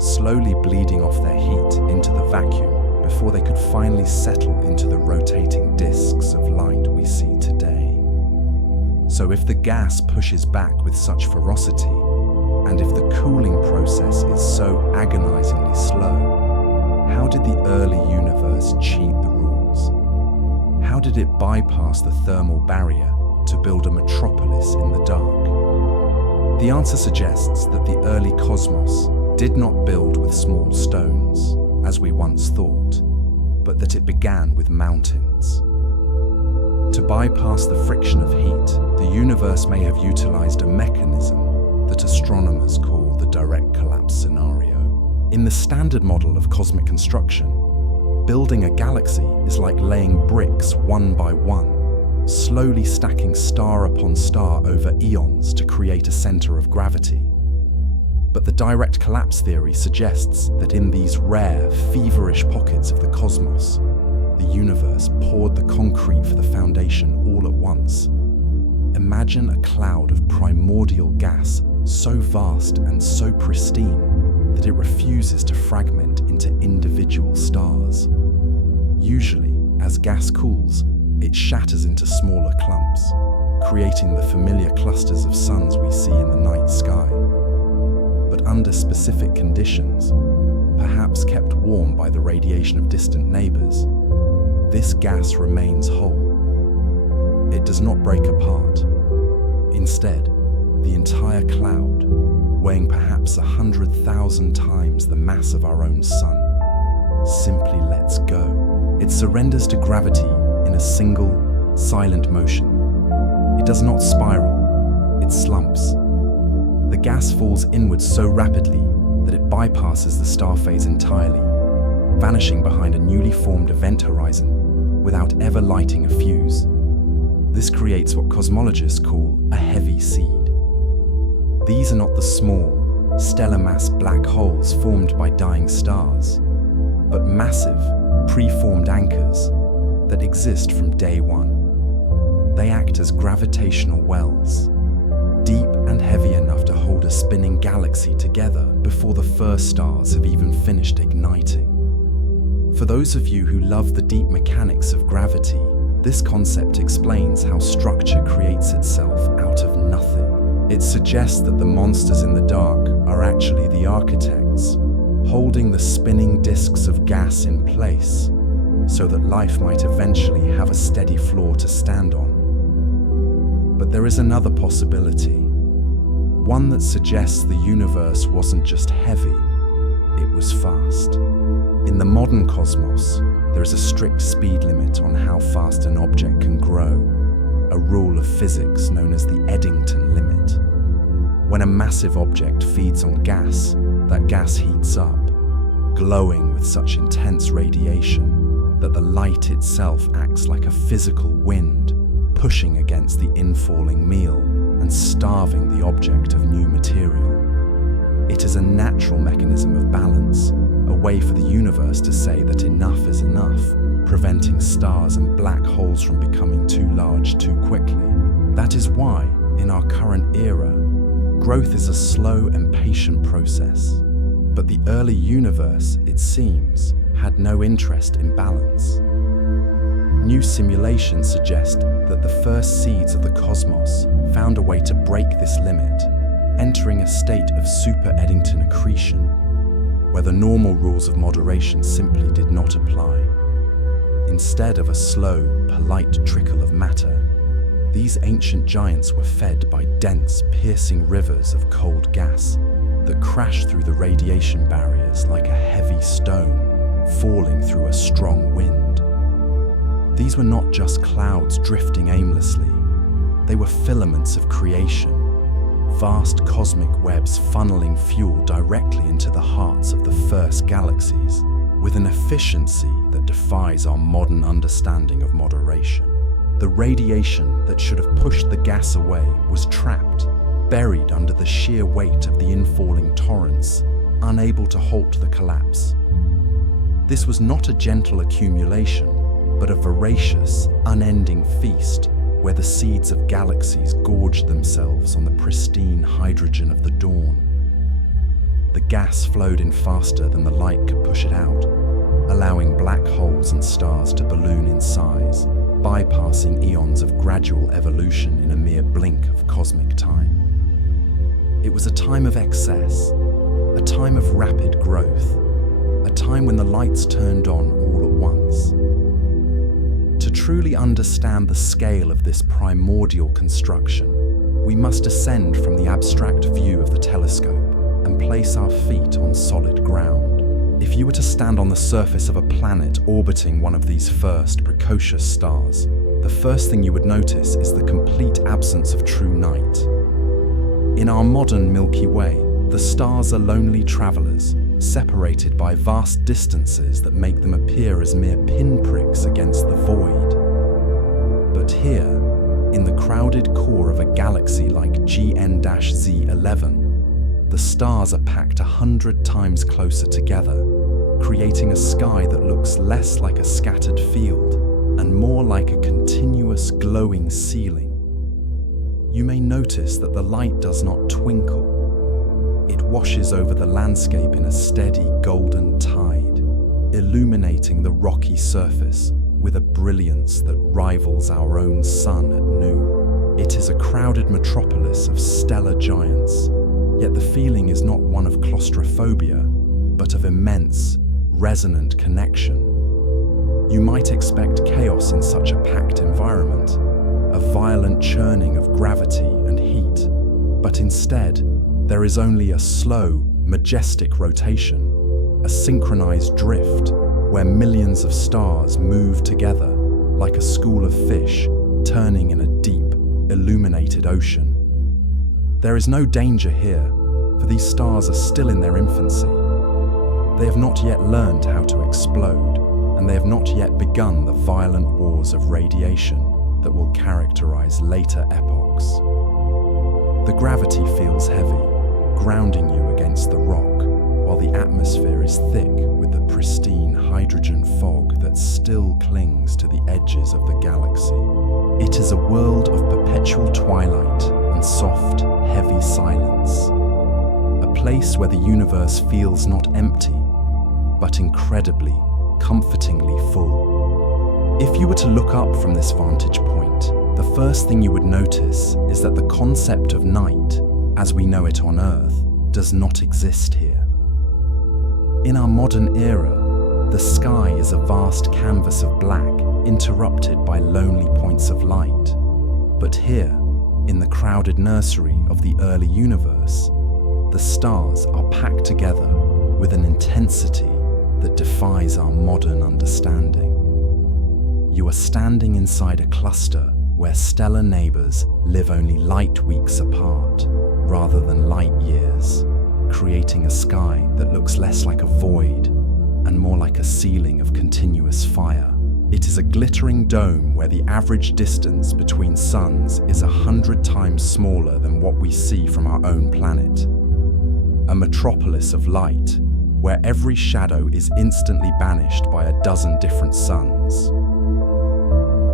slowly bleeding off their heat into the vacuum before they could finally settle into the rotating disks of light we see today. So if the gas pushes back with such ferocity, and if the cooling process is so agonizingly slow, how did the early universe cheat the rules? How did it bypass the thermal barrier to build a metropolis in the dark? The answer suggests that the early cosmos did not build with small stones, as we once thought, but that it began with mountains. To bypass the friction of heat, the universe may have utilized a mechanism that astronomers call the direct collapse scenario. In the standard model of cosmic construction, building a galaxy is like laying bricks one by one, slowly stacking star upon star over eons to create a center of gravity. But the direct collapse theory suggests that in these rare, feverish pockets of the cosmos, the universe poured the concrete for the foundation all at once. Imagine a cloud of primordial gas so vast and so pristine that it refuses to fragment into individual stars. Usually, as gas cools, it shatters into smaller clumps, creating the familiar clusters of suns we see in the night sky. But under specific conditions, perhaps kept warm by the radiation of distant neighbors, this gas remains whole. It does not break apart. Instead, the entire cloud, weighing perhaps 100,000 times the mass of our own sun, simply lets go. It surrenders to gravity in a single, silent motion. It does not spiral, it slumps. The gas falls inward so rapidly that it bypasses the star phase entirely, vanishing behind a newly formed event horizon without ever lighting a fuse. This creates what cosmologists call a heavy seed. These are not the small, stellar mass black holes formed by dying stars, but massive, preformed anchors that exist from day one. They act as gravitational wells, deep and heavy enough to hold a spinning galaxy together before the first stars have even finished igniting. For those of you who love the deep mechanics of gravity, this concept explains how structure creates itself out of nothing. It suggests that the monsters in the dark are actually the architects, holding the spinning disks of gas in place so that life might eventually have a steady floor to stand on. But there is another possibility, one that suggests the universe wasn't just heavy, it was fast. In the modern cosmos, there is a strict speed limit on how fast an object can grow, a rule of physics known as the Eddington limit. When a massive object feeds on gas, that gas heats up, glowing with such intense radiation that the light itself acts like a physical wind, pushing against the infalling meal and starving the object of new material. It is a natural mechanism of balance, a way for the universe to say that enough is enough, preventing stars and black holes from becoming too large too quickly. That is why, in our current era, growth is a slow and patient process. But the early universe, it seems, had no interest in balance. New simulations suggest that the first seeds of the cosmos found a way to break this limit, entering a state of super Eddington accretion, where the normal rules of moderation simply did not apply. Instead of a slow, polite trickle of matter, these ancient giants were fed by dense, piercing rivers of cold gas that crashed through the radiation barriers like a heavy stone falling through a strong wind. These were not just clouds drifting aimlessly, they were filaments of creation, vast cosmic webs funneling fuel directly into the hearts of the first galaxies, with an efficiency that defies our modern understanding of moderation. The radiation that should have pushed the gas away was trapped, buried under the sheer weight of the infalling torrents, unable to halt the collapse. This was not a gentle accumulation, but a voracious, unending feast where the seeds of galaxies gorged themselves on the pristine hydrogen of the dawn. The gas flowed in faster than the light could push it out, allowing black holes and stars to balloon in size, bypassing eons of gradual evolution in a mere blink of cosmic time. It was a time of excess, a time of rapid growth, a time when the lights turned on all at once. To truly understand the scale of this primordial construction, we must ascend from the abstract view of the telescope and place our feet on solid ground. If you were to stand on the surface of a planet orbiting one of these first precocious stars, the first thing you would notice is the complete absence of true night. In our modern Milky Way, the stars are lonely travelers, separated by vast distances that make them appear as mere pinpricks against the void. But here, in the crowded core of a galaxy like GN-Z11, the stars are packed 100 times closer together, creating a sky that looks less like a scattered field and more like a continuous glowing ceiling. You may notice that the light does not twinkle. It washes over the landscape in a steady golden tide, illuminating the rocky surface with a brilliance that rivals our own sun at noon. It is a crowded metropolis of stellar giants, yet the feeling is not one of claustrophobia, but of immense, resonant connection. You might expect chaos in such a packed environment, a violent churning of gravity and heat, but instead, there is only a slow, majestic rotation, a synchronized drift where millions of stars move together like a school of fish turning in a deep, illuminated ocean. There is no danger here, for these stars are still in their infancy. They have not yet learned how to explode, and they have not yet begun the violent wars of radiation that will characterize later epochs. The gravity feels heavy, grounding you against the rock, while the atmosphere is thick with the pristine hydrogen fog that still clings to the edges of the galaxy. It is a world of perpetual twilight and soft, heavy silence. A place where the universe feels not empty, but incredibly, comfortingly full. If you were to look up from this vantage point, the first thing you would notice is that the concept of night, as we know it on Earth, does not exist here. In our modern era, the sky is a vast canvas of black, interrupted by lonely points of light. But here, in the crowded nursery of the early universe, the stars are packed together with an intensity that defies our modern understanding. You are standing inside a cluster where stellar neighbors live only light weeks apart, rather than light years, creating a sky that looks less like a void and more like a ceiling of continuous fire. It is a glittering dome where the average distance between suns is 100 times smaller than what we see from our own planet. A metropolis of light, where every shadow is instantly banished by a dozen different suns.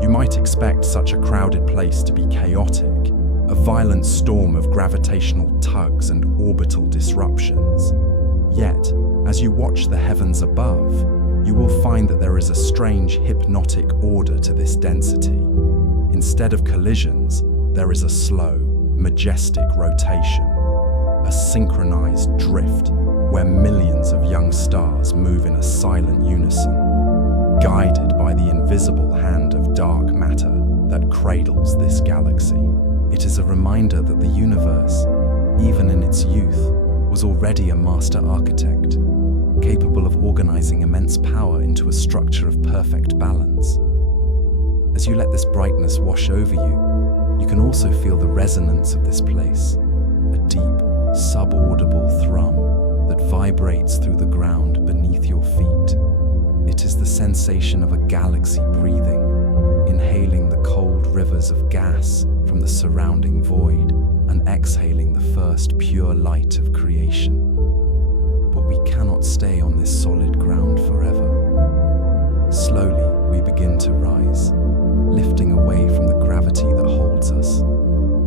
You might expect such a crowded place to be chaotic, a violent storm of gravitational tugs and orbital disruptions. Yet, as you watch the heavens above, you will find that there is a strange hypnotic order to this density. Instead of collisions, there is a slow, majestic rotation, a synchronized drift where millions of young stars move in a silent unison, guided by the invisible hand of dark matter that cradles this galaxy. It is a reminder that the universe, even in its youth, was already a master architect, capable of organizing immense power into a structure of perfect balance. As you let this brightness wash over you, you can also feel the resonance of this place, a deep, subaudible thrum that vibrates through the ground beneath your feet. It is the sensation of a galaxy breathing, inhaling the cold rivers of gas from the surrounding void and exhaling the first pure light of creation. But we cannot stay on this solid ground forever. Slowly, we begin to rise, lifting away from the gravity that holds us,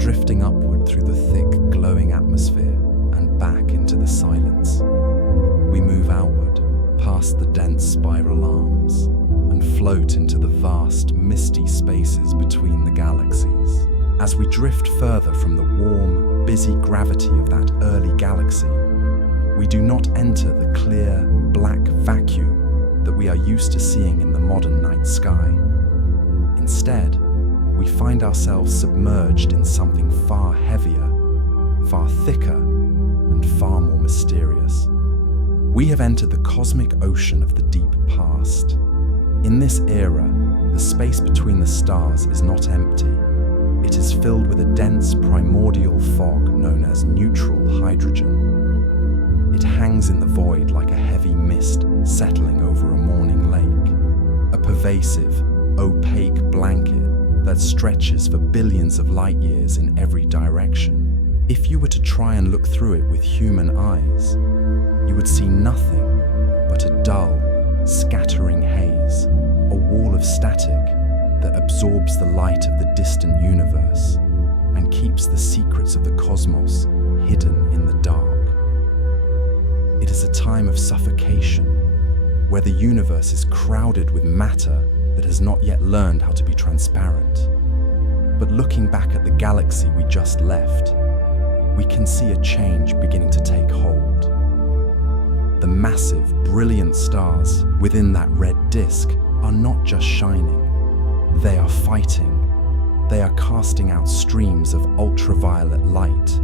drifting upward through the thick, glowing atmosphere and back into the silence. We move outward, past the dense spiral arms, and float into the vast, misty spaces between the galaxies. As we drift further from the warm, busy gravity of that early galaxy, we do not enter the clear, black vacuum that we are used to seeing in the modern night sky. Instead, we find ourselves submerged in something far heavier, far thicker, and far more mysterious. We have entered the cosmic ocean of the deep past. In this era, the space between the stars is not empty. It is filled with a dense primordial fog known as neutral hydrogen. It hangs in the void like a heavy mist settling over a morning lake, a pervasive, opaque blanket that stretches for billions of light years in every direction. If you were to try and look through it with human eyes, you would see nothing but a dull, scattering haze, a wall of static that absorbs the light of the distant universe and keeps the secrets of the cosmos hidden in the dark. It is a time of suffocation, where the universe is crowded with matter that has not yet learned how to be transparent. But looking back at the galaxy we just left, we can see a change beginning to take hold. The massive, brilliant stars within that red disk are not just shining. They are fighting. They are casting out streams of ultraviolet light,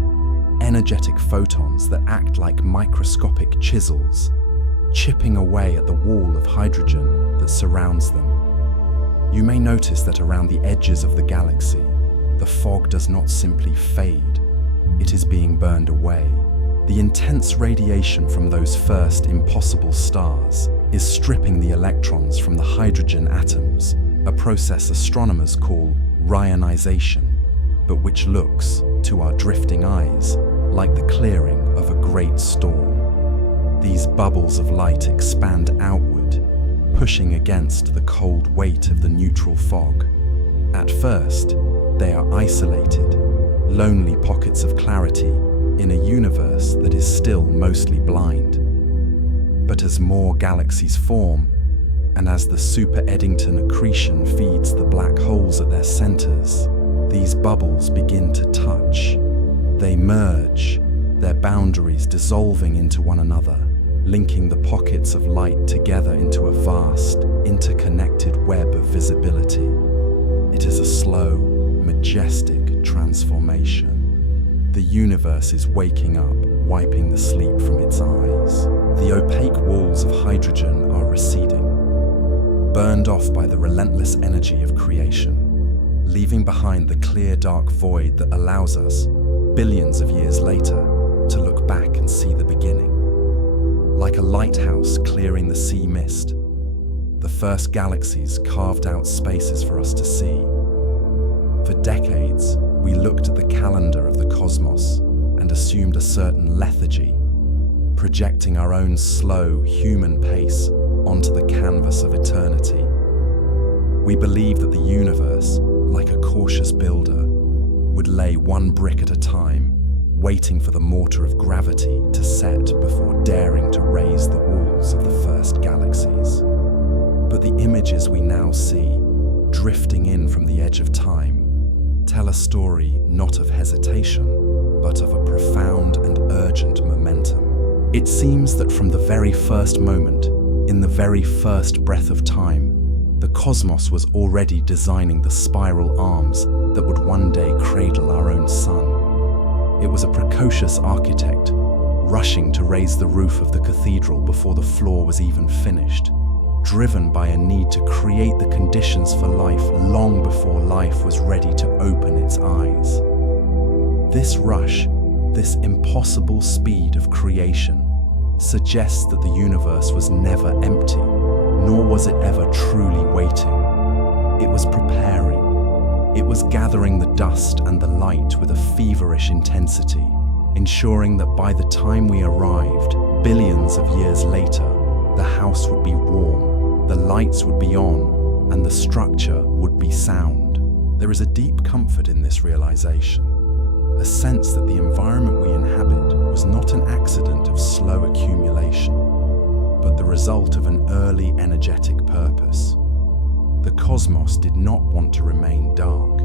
energetic photons that act like microscopic chisels, chipping away at the wall of hydrogen that surrounds them. You may notice that around the edges of the galaxy, the fog does not simply fade, it is being burned away. The intense radiation from those first impossible stars is stripping the electrons from the hydrogen atoms, a process astronomers call rionization, but which looks, to our drifting eyes, like the clearing of a great storm. These bubbles of light expand outward, pushing against the cold weight of the neutral fog. At first, they are isolated, lonely pockets of clarity in a universe that is still mostly blind. But as more galaxies form, and as the Super Eddington accretion feeds the black holes at their centers, these bubbles begin to touch. They merge, their boundaries dissolving into one another, linking the pockets of light together into a vast, interconnected web of visibility. It is a slow, majestic transformation. The universe is waking up, wiping the sleep from its eyes. The opaque walls of hydrogen are receding, burned off by the relentless energy of creation, leaving behind the clear dark void that allows us, billions of years later, to look back and see the beginning. Like a lighthouse clearing the sea mist, the first galaxies carved out spaces for us to see. For decades, we looked at the calendar of the cosmos and assumed a certain lethargy, projecting our own slow human pace onto the canvas of eternity. We believed that the universe, like a cautious builder, would lay one brick at a time, waiting for the mortar of gravity to set before daring to raise the walls of the first galaxies. But the images we now see, drifting in from the edge of time, tell a story not of hesitation, but of a profound and urgent momentum. It seems that from the very first moment, in the very first breath of time, the cosmos was already designing the spiral arms that would one day cradle our own sun. It was a precocious architect, rushing to raise the roof of the cathedral before the floor was even finished, driven by a need to create the conditions for life long before life was ready to open its eyes. This rush, this impossible speed of creation, suggests that the universe was never empty, nor was it ever truly waiting. It was preparing. It was gathering the dust and the light with a feverish intensity, ensuring that by the time we arrived, billions of years later, the house would be warm, the lights would be on, and the structure would be sound. There is a deep comfort in this realization, a sense that the environment we inhabit was not an accident of slow accumulation, but the result of an early energetic purpose. The cosmos did not want to remain dark.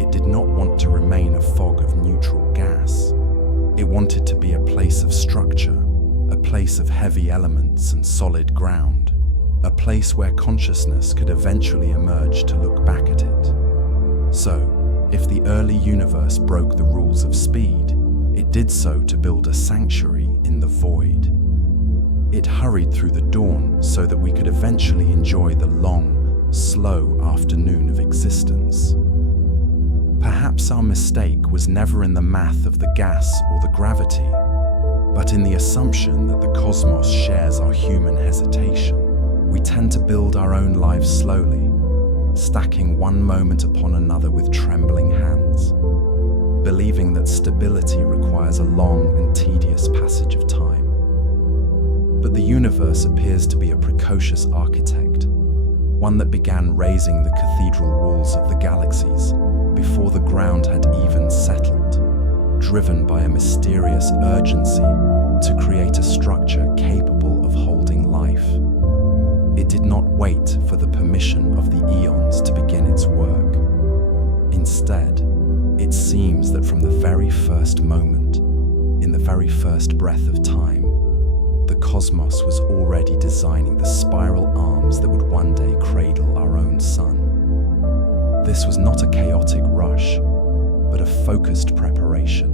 It did not want to remain a fog of neutral gas. It wanted to be a place of structure, a place of heavy elements and solid ground, a place where consciousness could eventually emerge to look back at it. So, if the early universe broke the rules of speed, it did so to build a sanctuary in the void. It hurried through the dawn so that we could eventually enjoy the long, slow afternoon of existence. Perhaps our mistake was never in the math of the gas or the gravity, but in the assumption that the cosmos shares our human hesitation. We tend to build our own lives slowly, stacking one moment upon another with trembling hands, believing that stability requires a long and tedious passage of time. But the universe appears to be a precocious architect, one that began raising the cathedral walls of the galaxies before the ground had even settled, driven by a mysterious urgency to create a structure capable of holding life. It did not wait for the permission of the eons to begin its work. Instead, it seems that from the very first moment, in the very first breath of time, the cosmos was already designing the spiral arms that would one day cradle our own sun. This was not a chaotic rush, but a focused preparation,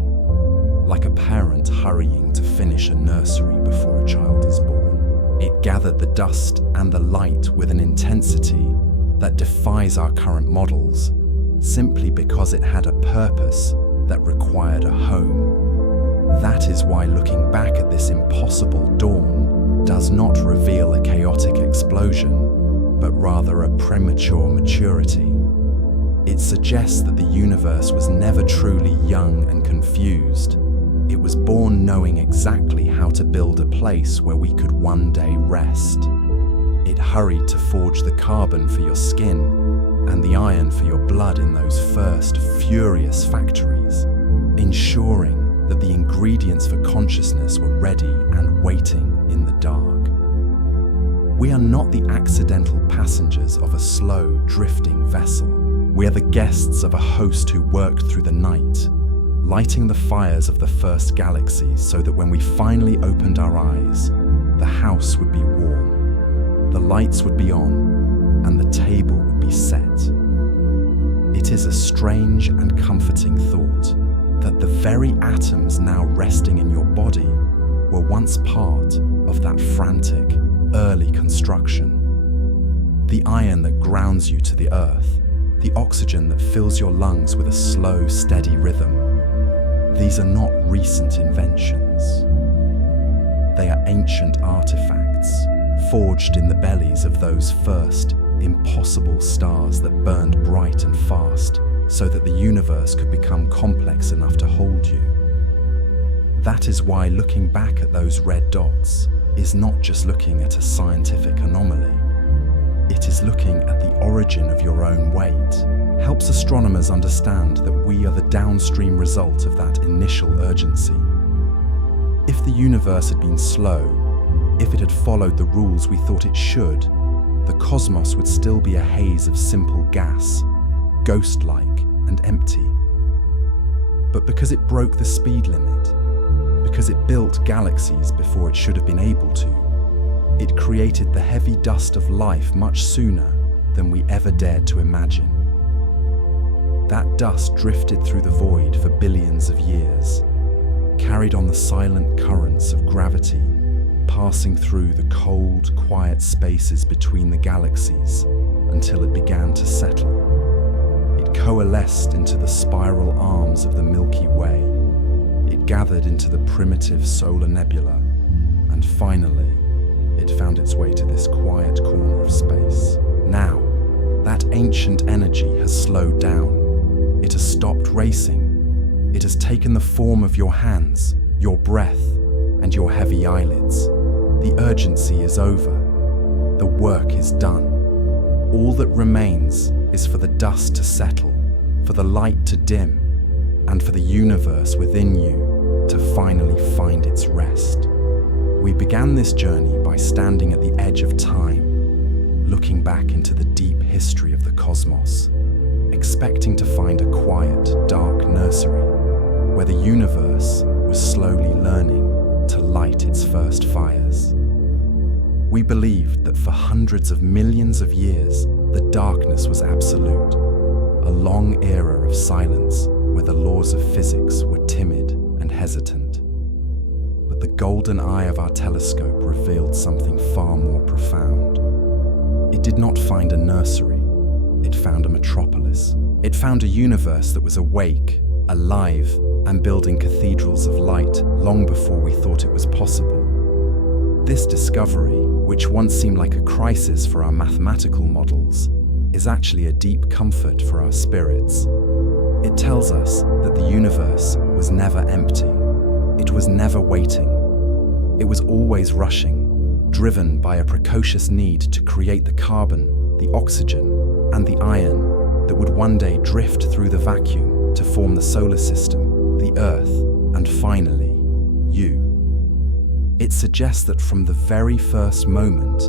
like a parent hurrying to finish a nursery before a child is born. It gathered the dust and the light with an intensity that defies our current models, simply because it had a purpose that required a home. That is why looking back at this impossible dawn does not reveal a chaotic explosion, but rather a premature maturity. It suggests that the universe was never truly young and confused. It was born knowing exactly how to build a place where we could one day rest. It hurried to forge the carbon for your skin and the iron for your blood in those first furious factories, ensuring that the ingredients for consciousness were ready and waiting in the dark. We are not the accidental passengers of a slow, drifting vessel. We are the guests of a host who worked through the night, lighting the fires of the first galaxies so that when we finally opened our eyes, the house would be warm, the lights would be on, and the table would be set. It is a strange and comforting thought that the very atoms now resting in your body were once part of that frantic, early construction. The iron that grounds you to the earth, the oxygen that fills your lungs with a slow, steady rhythm. These are not recent inventions. They are ancient artifacts, forged in the bellies of those first, impossible stars that burned bright and fast, so that the universe could become complex enough to hold you. That is why looking back at those red dots is not just looking at a scientific anomaly. It is looking at the origin of your own weight. Helps astronomers understand that we are the downstream result of that initial urgency. If the universe had been slow, if it had followed the rules we thought it should, the cosmos would still be a haze of simple gas, ghost-like and empty. But because it broke the speed limit, because it built galaxies before it should have been able to, it created the heavy dust of life much sooner than we ever dared to imagine. That dust drifted through the void for billions of years, carried on the silent currents of gravity, passing through the cold, quiet spaces between the galaxies until it began to settle. It coalesced into the spiral arms of the Milky Way. It gathered into the primitive solar nebula, and finally, it found its way to this quiet corner of space. Now, that ancient energy has slowed down. It has stopped racing. It has taken the form of your hands, your breath, and your heavy eyelids. The urgency is over. The work is done. All that remains is for the dust to settle, for the light to dim, and for the universe within you to finally find its rest. We began this journey by standing at the edge of time, looking back into the deep history of the cosmos, expecting to find a quiet, dark nursery where the universe was slowly learning to light its first fires. We believed that for hundreds of millions of years, the darkness was absolute, a long era of silence where the laws of physics were timid and hesitant. But the golden eye of our telescope revealed something far more profound. It did not find a nursery, it found a metropolis. It found a universe that was awake, alive, and building cathedrals of light long before we thought it was possible. This discovery, which once seemed like a crisis for our mathematical models, is actually a deep comfort for our spirits. It tells us that the universe was never empty. It was never waiting. It was always rushing, driven by a precocious need to create the carbon, the oxygen, and the iron that would one day drift through the vacuum to form the solar system, the Earth, and finally, you. It suggests that from the very first moment,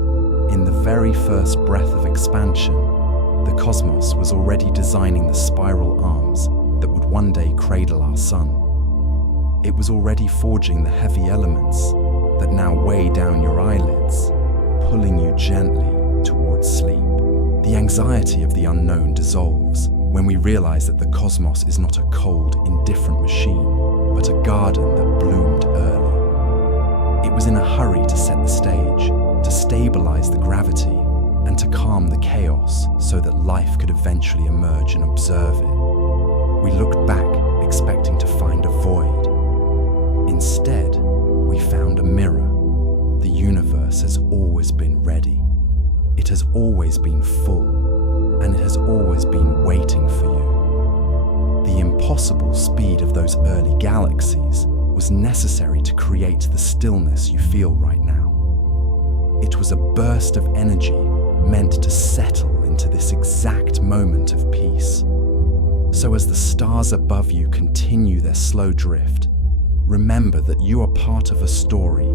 in the very first breath of expansion, the cosmos was already designing the spiral arms that would one day cradle our sun. It was already forging the heavy elements that now weigh down your eyelids, pulling you gently towards sleep. The anxiety of the unknown dissolves when we realize that the cosmos is not a cold, indifferent machine, but a garden that bloomed early. It was in a hurry to set the stage, to stabilize the gravity, and to calm the chaos so that life could eventually emerge and observe it. We looked back, expecting to find a void. Instead, we found a mirror. The universe has always been ready. It has always been full, and it has always been waiting for you. The impossible speed of those early galaxies was necessary to create the stillness you feel right now. It was a burst of energy meant to settle into this exact moment of peace. So as the stars above you continue their slow drift, remember that you are part of a story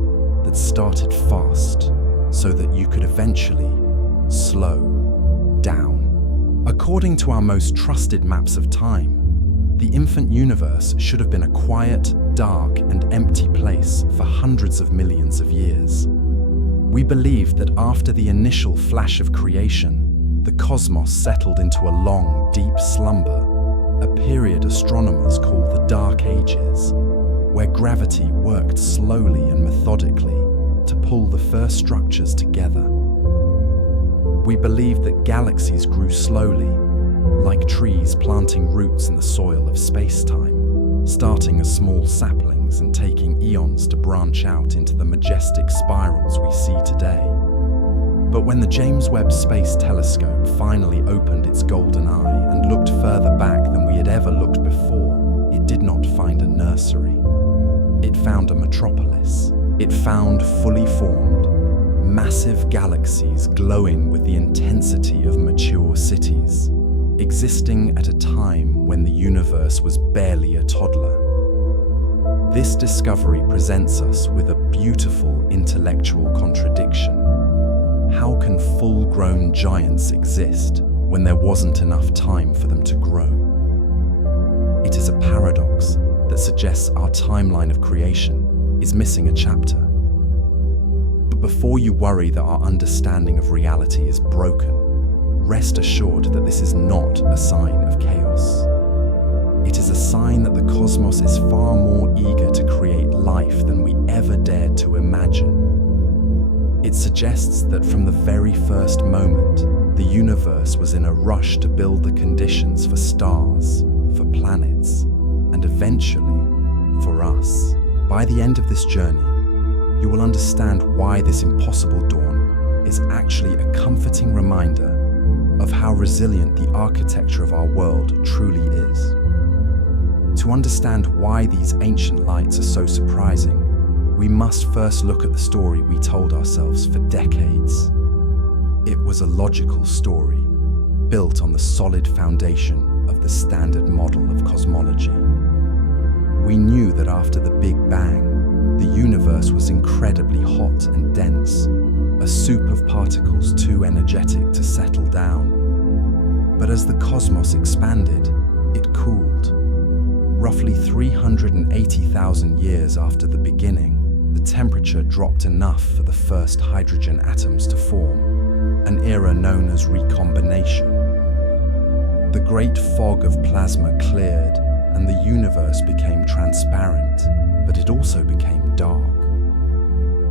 that started fast so that you could eventually slow down. According to our most trusted maps of time, the infant universe should have been a quiet, dark, and empty place for hundreds of millions of years. We believe that after the initial flash of creation, the cosmos settled into a long, deep slumber, a period astronomers call the Dark Ages, where gravity worked slowly and methodically to pull the first structures together. We believe that galaxies grew slowly, like trees planting roots in the soil of space-time, starting as small saplings and taking eons to branch out into the majestic spirals we see today. But when the James Webb Space Telescope finally opened its golden eye and looked further back than we had ever looked before, it did not find a nursery. It found a metropolis. It found fully formed, massive galaxies glowing with the intensity of mature cities, existing at a time when the universe was barely a toddler. This discovery presents us with a beautiful intellectual contradiction. How can full-grown giants exist when there wasn't enough time for them to grow? It is a paradox that suggests our timeline of creation is missing a chapter. But before you worry that our understanding of reality is broken, rest assured that this is not a sign of chaos. It is a sign that the cosmos is far more eager to create life than we ever dared to imagine. It suggests that from the very first moment, the universe was in a rush to build the conditions for stars, for planets, and eventually, for us. By the end of this journey, you will understand why this impossible dawn is actually a comforting reminder of how resilient the architecture of our world truly is. To understand why these ancient lights are so surprising, we must first look at the story we told ourselves for decades. It was a logical story, built on the solid foundation of the standard model of cosmology. We knew that after the Big Bang, the universe was incredibly hot and dense, a soup of particles too energetic to settle down. But as the cosmos expanded, it cooled. Roughly 380,000 years after the beginning, the temperature dropped enough for the first hydrogen atoms to form, an era known as recombination. The great fog of plasma cleared, and the universe became transparent, but it also became dark.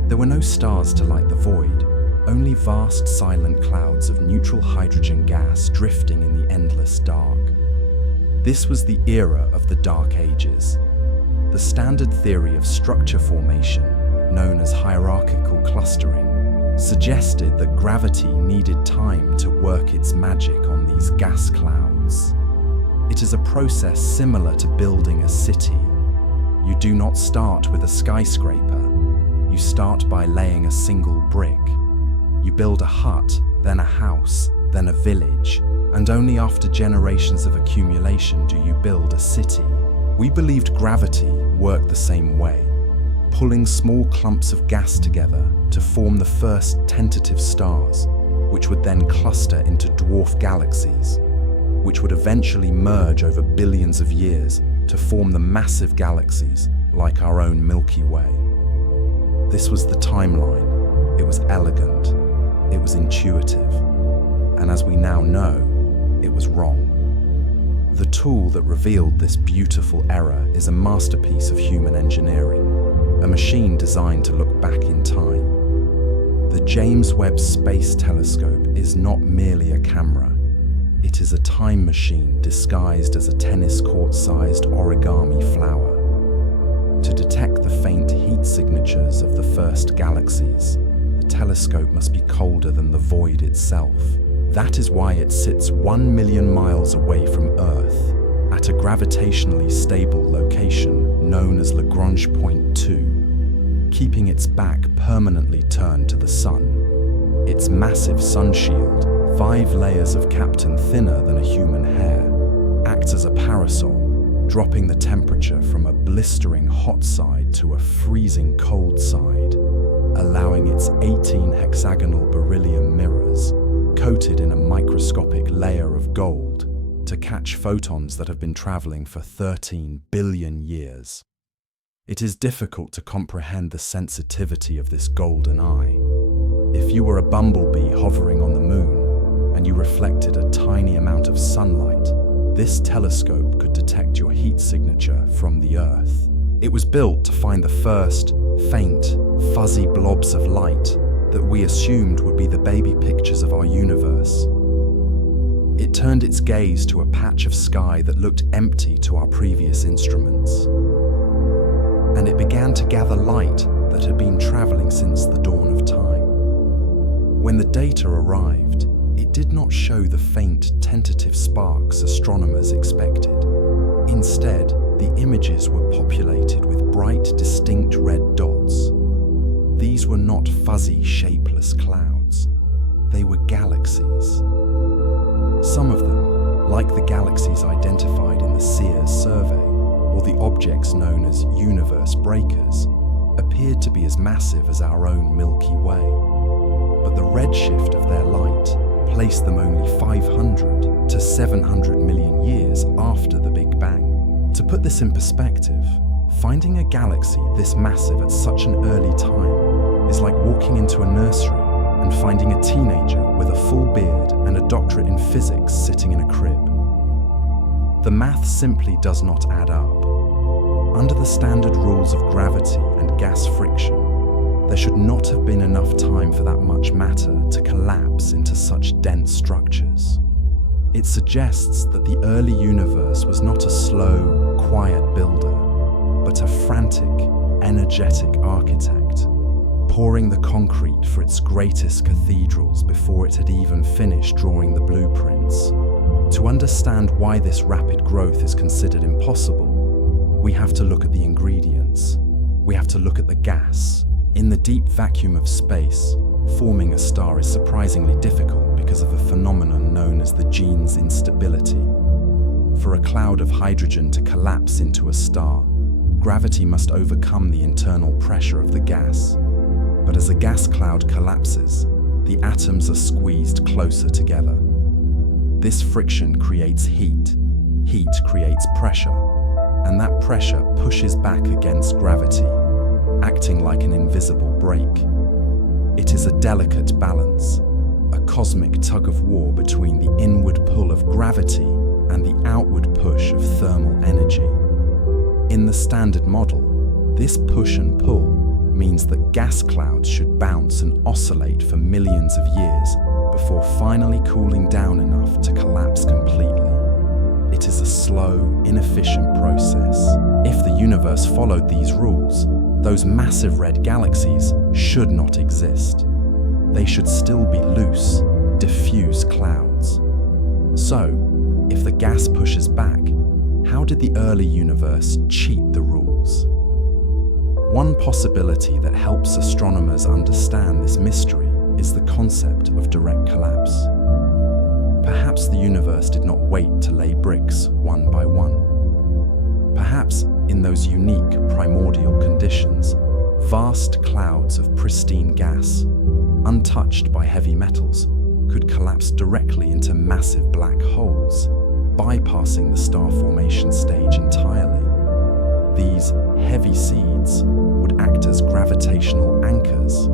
There were no stars to light the void, only vast silent clouds of neutral hydrogen gas drifting in the endless dark. This was the era of the Dark Ages. The standard theory of structure formation, known as hierarchical clustering, suggested that gravity needed time to work its magic on these gas clouds. It is a process similar to building a city. You do not start with a skyscraper. You start by laying a single brick. You build a hut, then a house, then a village, and only after generations of accumulation do you build a city. We believed gravity worked the same way, pulling small clumps of gas together to form the first tentative stars, which would then cluster into dwarf galaxies, which would eventually merge over billions of years to form the massive galaxies like our own Milky Way. This was the timeline. It was elegant. It was intuitive. And as we now know, it was wrong. The tool that revealed this beautiful error is a masterpiece of human engineering, a machine designed to look back in time. The James Webb Space Telescope is not merely a camera. It is a time machine disguised as a tennis court-sized origami flower. To detect the faint heat signatures of the first galaxies, the telescope must be colder than the void itself. That is why it sits 1 million miles away from Earth, at a gravitationally stable location known as Lagrange Point 2, keeping its back permanently turned to the Sun. Its massive sun shield, 5 layers of Kapton thinner than a human hair, acts as a parasol, dropping the temperature from a blistering hot side to a freezing cold side, allowing its 18 hexagonal beryllium mirrors, coated in a microscopic layer of gold, to catch photons that have been traveling for 13 billion years. It is difficult to comprehend the sensitivity of this golden eye. If you were a bumblebee hovering on the moon, and you reflected a tiny amount of sunlight, This telescope could detect your heat signature from the Earth. It was built to find the first, faint, fuzzy blobs of light that we assumed would be the baby pictures of our universe. It turned its gaze to a patch of sky that looked empty to our previous instruments. And it began to gather light that had been traveling since the dawn of time. When the data arrived, it did not show the faint, tentative sparks astronomers expected. Instead, the images were populated with bright, distinct red dots. These were not fuzzy, shapeless clouds. They were galaxies. Some of them, like the galaxies identified in the Sears survey, or the objects known as universe breakers, appeared to be as massive as our own Milky Way. But the redshift of their light placed them only 500 to 700 million years after the Big Bang. To put this in perspective, finding a galaxy this massive at such an early time is like walking into a nursery and finding a teenager with a full beard and a doctorate in physics sitting in a crib. The math simply does not add up. Under the standard rules of gravity and gas friction, there should not have been enough time for that much matter to collapse into such dense structures. It suggests that the early universe was not a slow, quiet builder, but a frantic, energetic architect, pouring the concrete for its greatest cathedrals before it had even finished drawing the blueprints. To understand why this rapid growth is considered impossible, we have to look at the ingredients. We have to look at the gas. In the deep vacuum of space, forming a star is surprisingly difficult because of a phenomenon known as the Jeans instability. For a cloud of hydrogen to collapse into a star, gravity must overcome the internal pressure of the gas. But as a gas cloud collapses, the atoms are squeezed closer together. This friction creates heat. Heat creates pressure, and that pressure pushes back against gravity, acting like an invisible brake. It is a delicate balance, a cosmic tug-of-war between the inward pull of gravity and the outward push of thermal energy. In the standard model, this push and pull means that gas clouds should bounce and oscillate for millions of years before finally cooling down enough to collapse completely. It is a slow, inefficient process. If the universe followed these rules, those massive red galaxies should not exist. They should still be loose, diffuse clouds. So, if the gas pushes back, how did the early universe cheat the rules? One possibility that helps astronomers understand this mystery is the concept of direct collapse. Perhaps the universe did not wait to lay bricks one by one. Perhaps, in those unique primordial conditions, vast clouds of pristine gas, untouched by heavy metals, could collapse directly into massive black holes, bypassing the star formation stage entirely. These heavy seeds would act as gravitational anchors,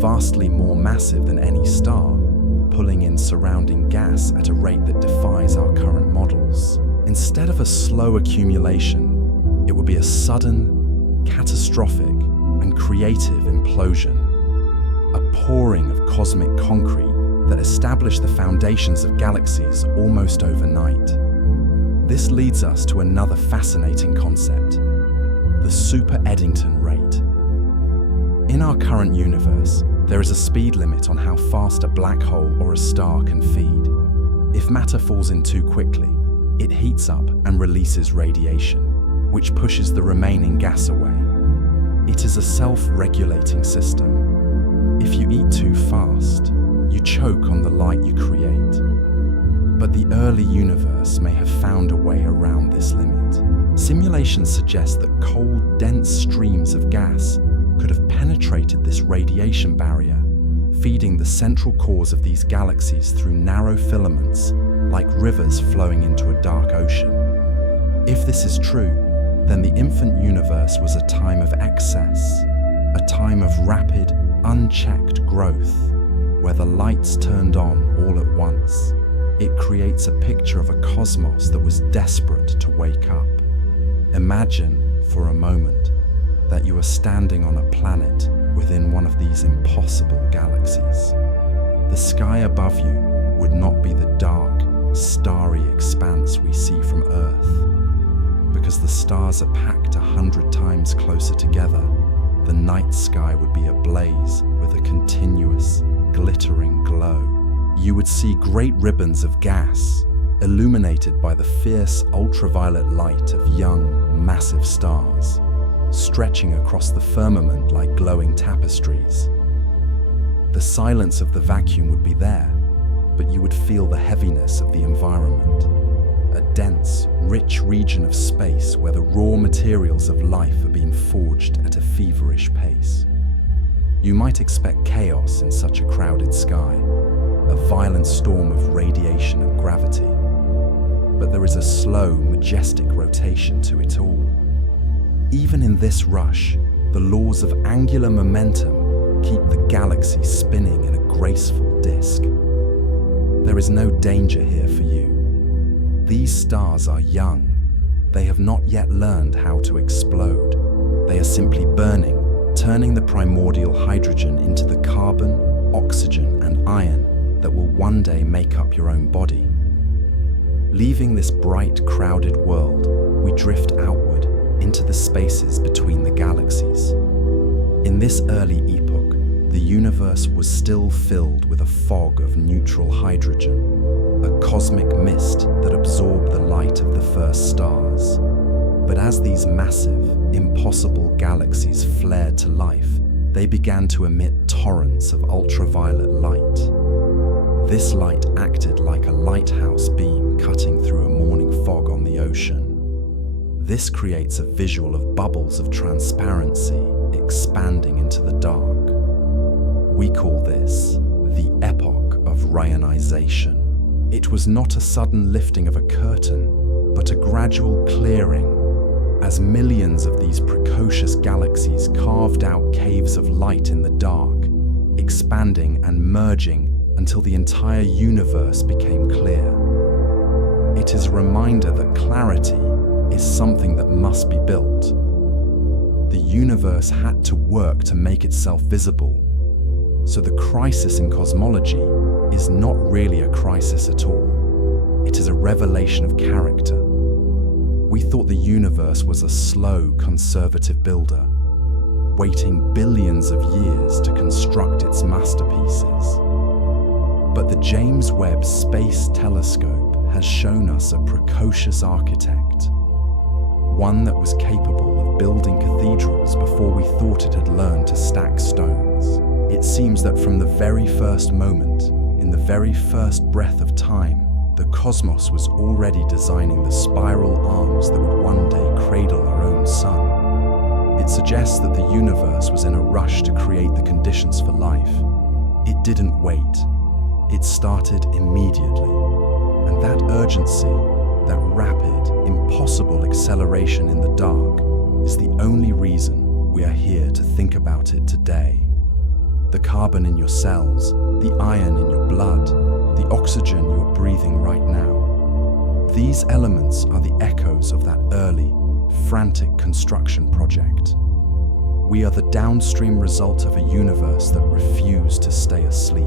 vastly more massive than any star, pulling in surrounding gas at a rate that defies our current models. Instead of a slow accumulation, it would be a sudden, catastrophic, and creative implosion. A pouring of cosmic concrete that established the foundations of galaxies almost overnight. This leads us to another fascinating concept: the super Eddington rate. In our current universe, there is a speed limit on how fast a black hole or a star can feed. If matter falls in too quickly, it heats up and releases radiation, which pushes the remaining gas away. It is a self-regulating system. If you eat too fast, you choke on the light you create. But the early universe may have found a way around this limit. Simulations suggest that cold, dense streams of gas could have penetrated this radiation barrier, feeding the central cores of these galaxies through narrow filaments, like rivers flowing into a dark ocean. If this is true, then the infant universe was a time of excess, a time of rapid, unchecked growth, where the lights turned on all at once. It creates a picture of a cosmos that was desperate to wake up. Imagine, for a moment, that you are standing on a planet within one of these impossible galaxies. The sky above you would not be the dark, starry expanse we see from Earth. Because the stars are packed 100 times closer together, the night sky would be ablaze with a continuous, glittering glow. You would see great ribbons of gas, illuminated by the fierce ultraviolet light of young, massive stars, stretching across the firmament like glowing tapestries. The silence of the vacuum would be there, but you would feel the heaviness of the environment. A dense, rich region of space where the raw materials of life are being forged at a feverish pace. You might expect chaos in such a crowded sky, a violent storm of radiation and gravity. But there is a slow, majestic rotation to it all. Even in this rush, the laws of angular momentum keep the galaxy spinning in a graceful disk. There is no danger here for you. These stars are young. They have not yet learned how to explode. They are simply burning, turning the primordial hydrogen into the carbon, oxygen, and iron that will one day make up your own body. Leaving this bright, crowded world, we drift outward into the spaces between the galaxies. In this early epoch, the universe was still filled with a fog of neutral hydrogen, a cosmic mist that absorbed the light of the first stars. But as these massive, impossible galaxies flared to life, they began to emit torrents of ultraviolet light. This light acted like a lighthouse beam cutting through a morning fog on the ocean. This creates a visual of bubbles of transparency expanding into the dark. We call this the epoch of rayonization. It was not a sudden lifting of a curtain, but a gradual clearing, as millions of these precocious galaxies carved out caves of light in the dark, expanding and merging until the entire universe became clear. It is a reminder that clarity is something that must be built. The universe had to work to make itself visible, so the crisis in cosmology is not really a crisis at all. It is a revelation of character. We thought the universe was a slow, conservative builder, waiting billions of years to construct its masterpieces. But the James Webb Space Telescope has shown us a precocious architect, one that was capable of building cathedrals before we thought it had learned to stack stones. It seems that from the very first moment, in the very first breath of time, the cosmos was already designing the spiral arms that would one day cradle our own sun. It suggests that the universe was in a rush to create the conditions for life. It didn't wait. It started immediately. And that urgency, that rapid, impossible acceleration in the dark, is the only reason we are here to think about it today. The carbon in your cells, the iron in your blood, the oxygen you're breathing right now. These elements are the echoes of that early, frantic construction project. We are the downstream result of a universe that refused to stay asleep.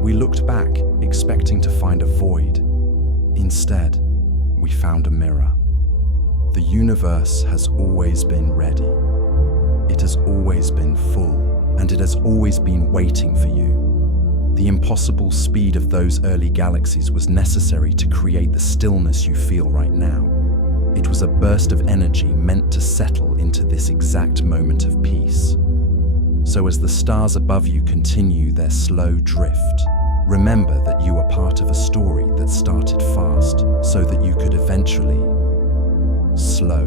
We looked back, expecting to find a void. Instead, we found a mirror. The universe has always been ready. It has always been full, and it has always been waiting for you. The impossible speed of those early galaxies was necessary to create the stillness you feel right now. It was a burst of energy meant to settle into this exact moment of peace. So as the stars above you continue their slow drift, remember that you are part of a story that started fast so that you could eventually slow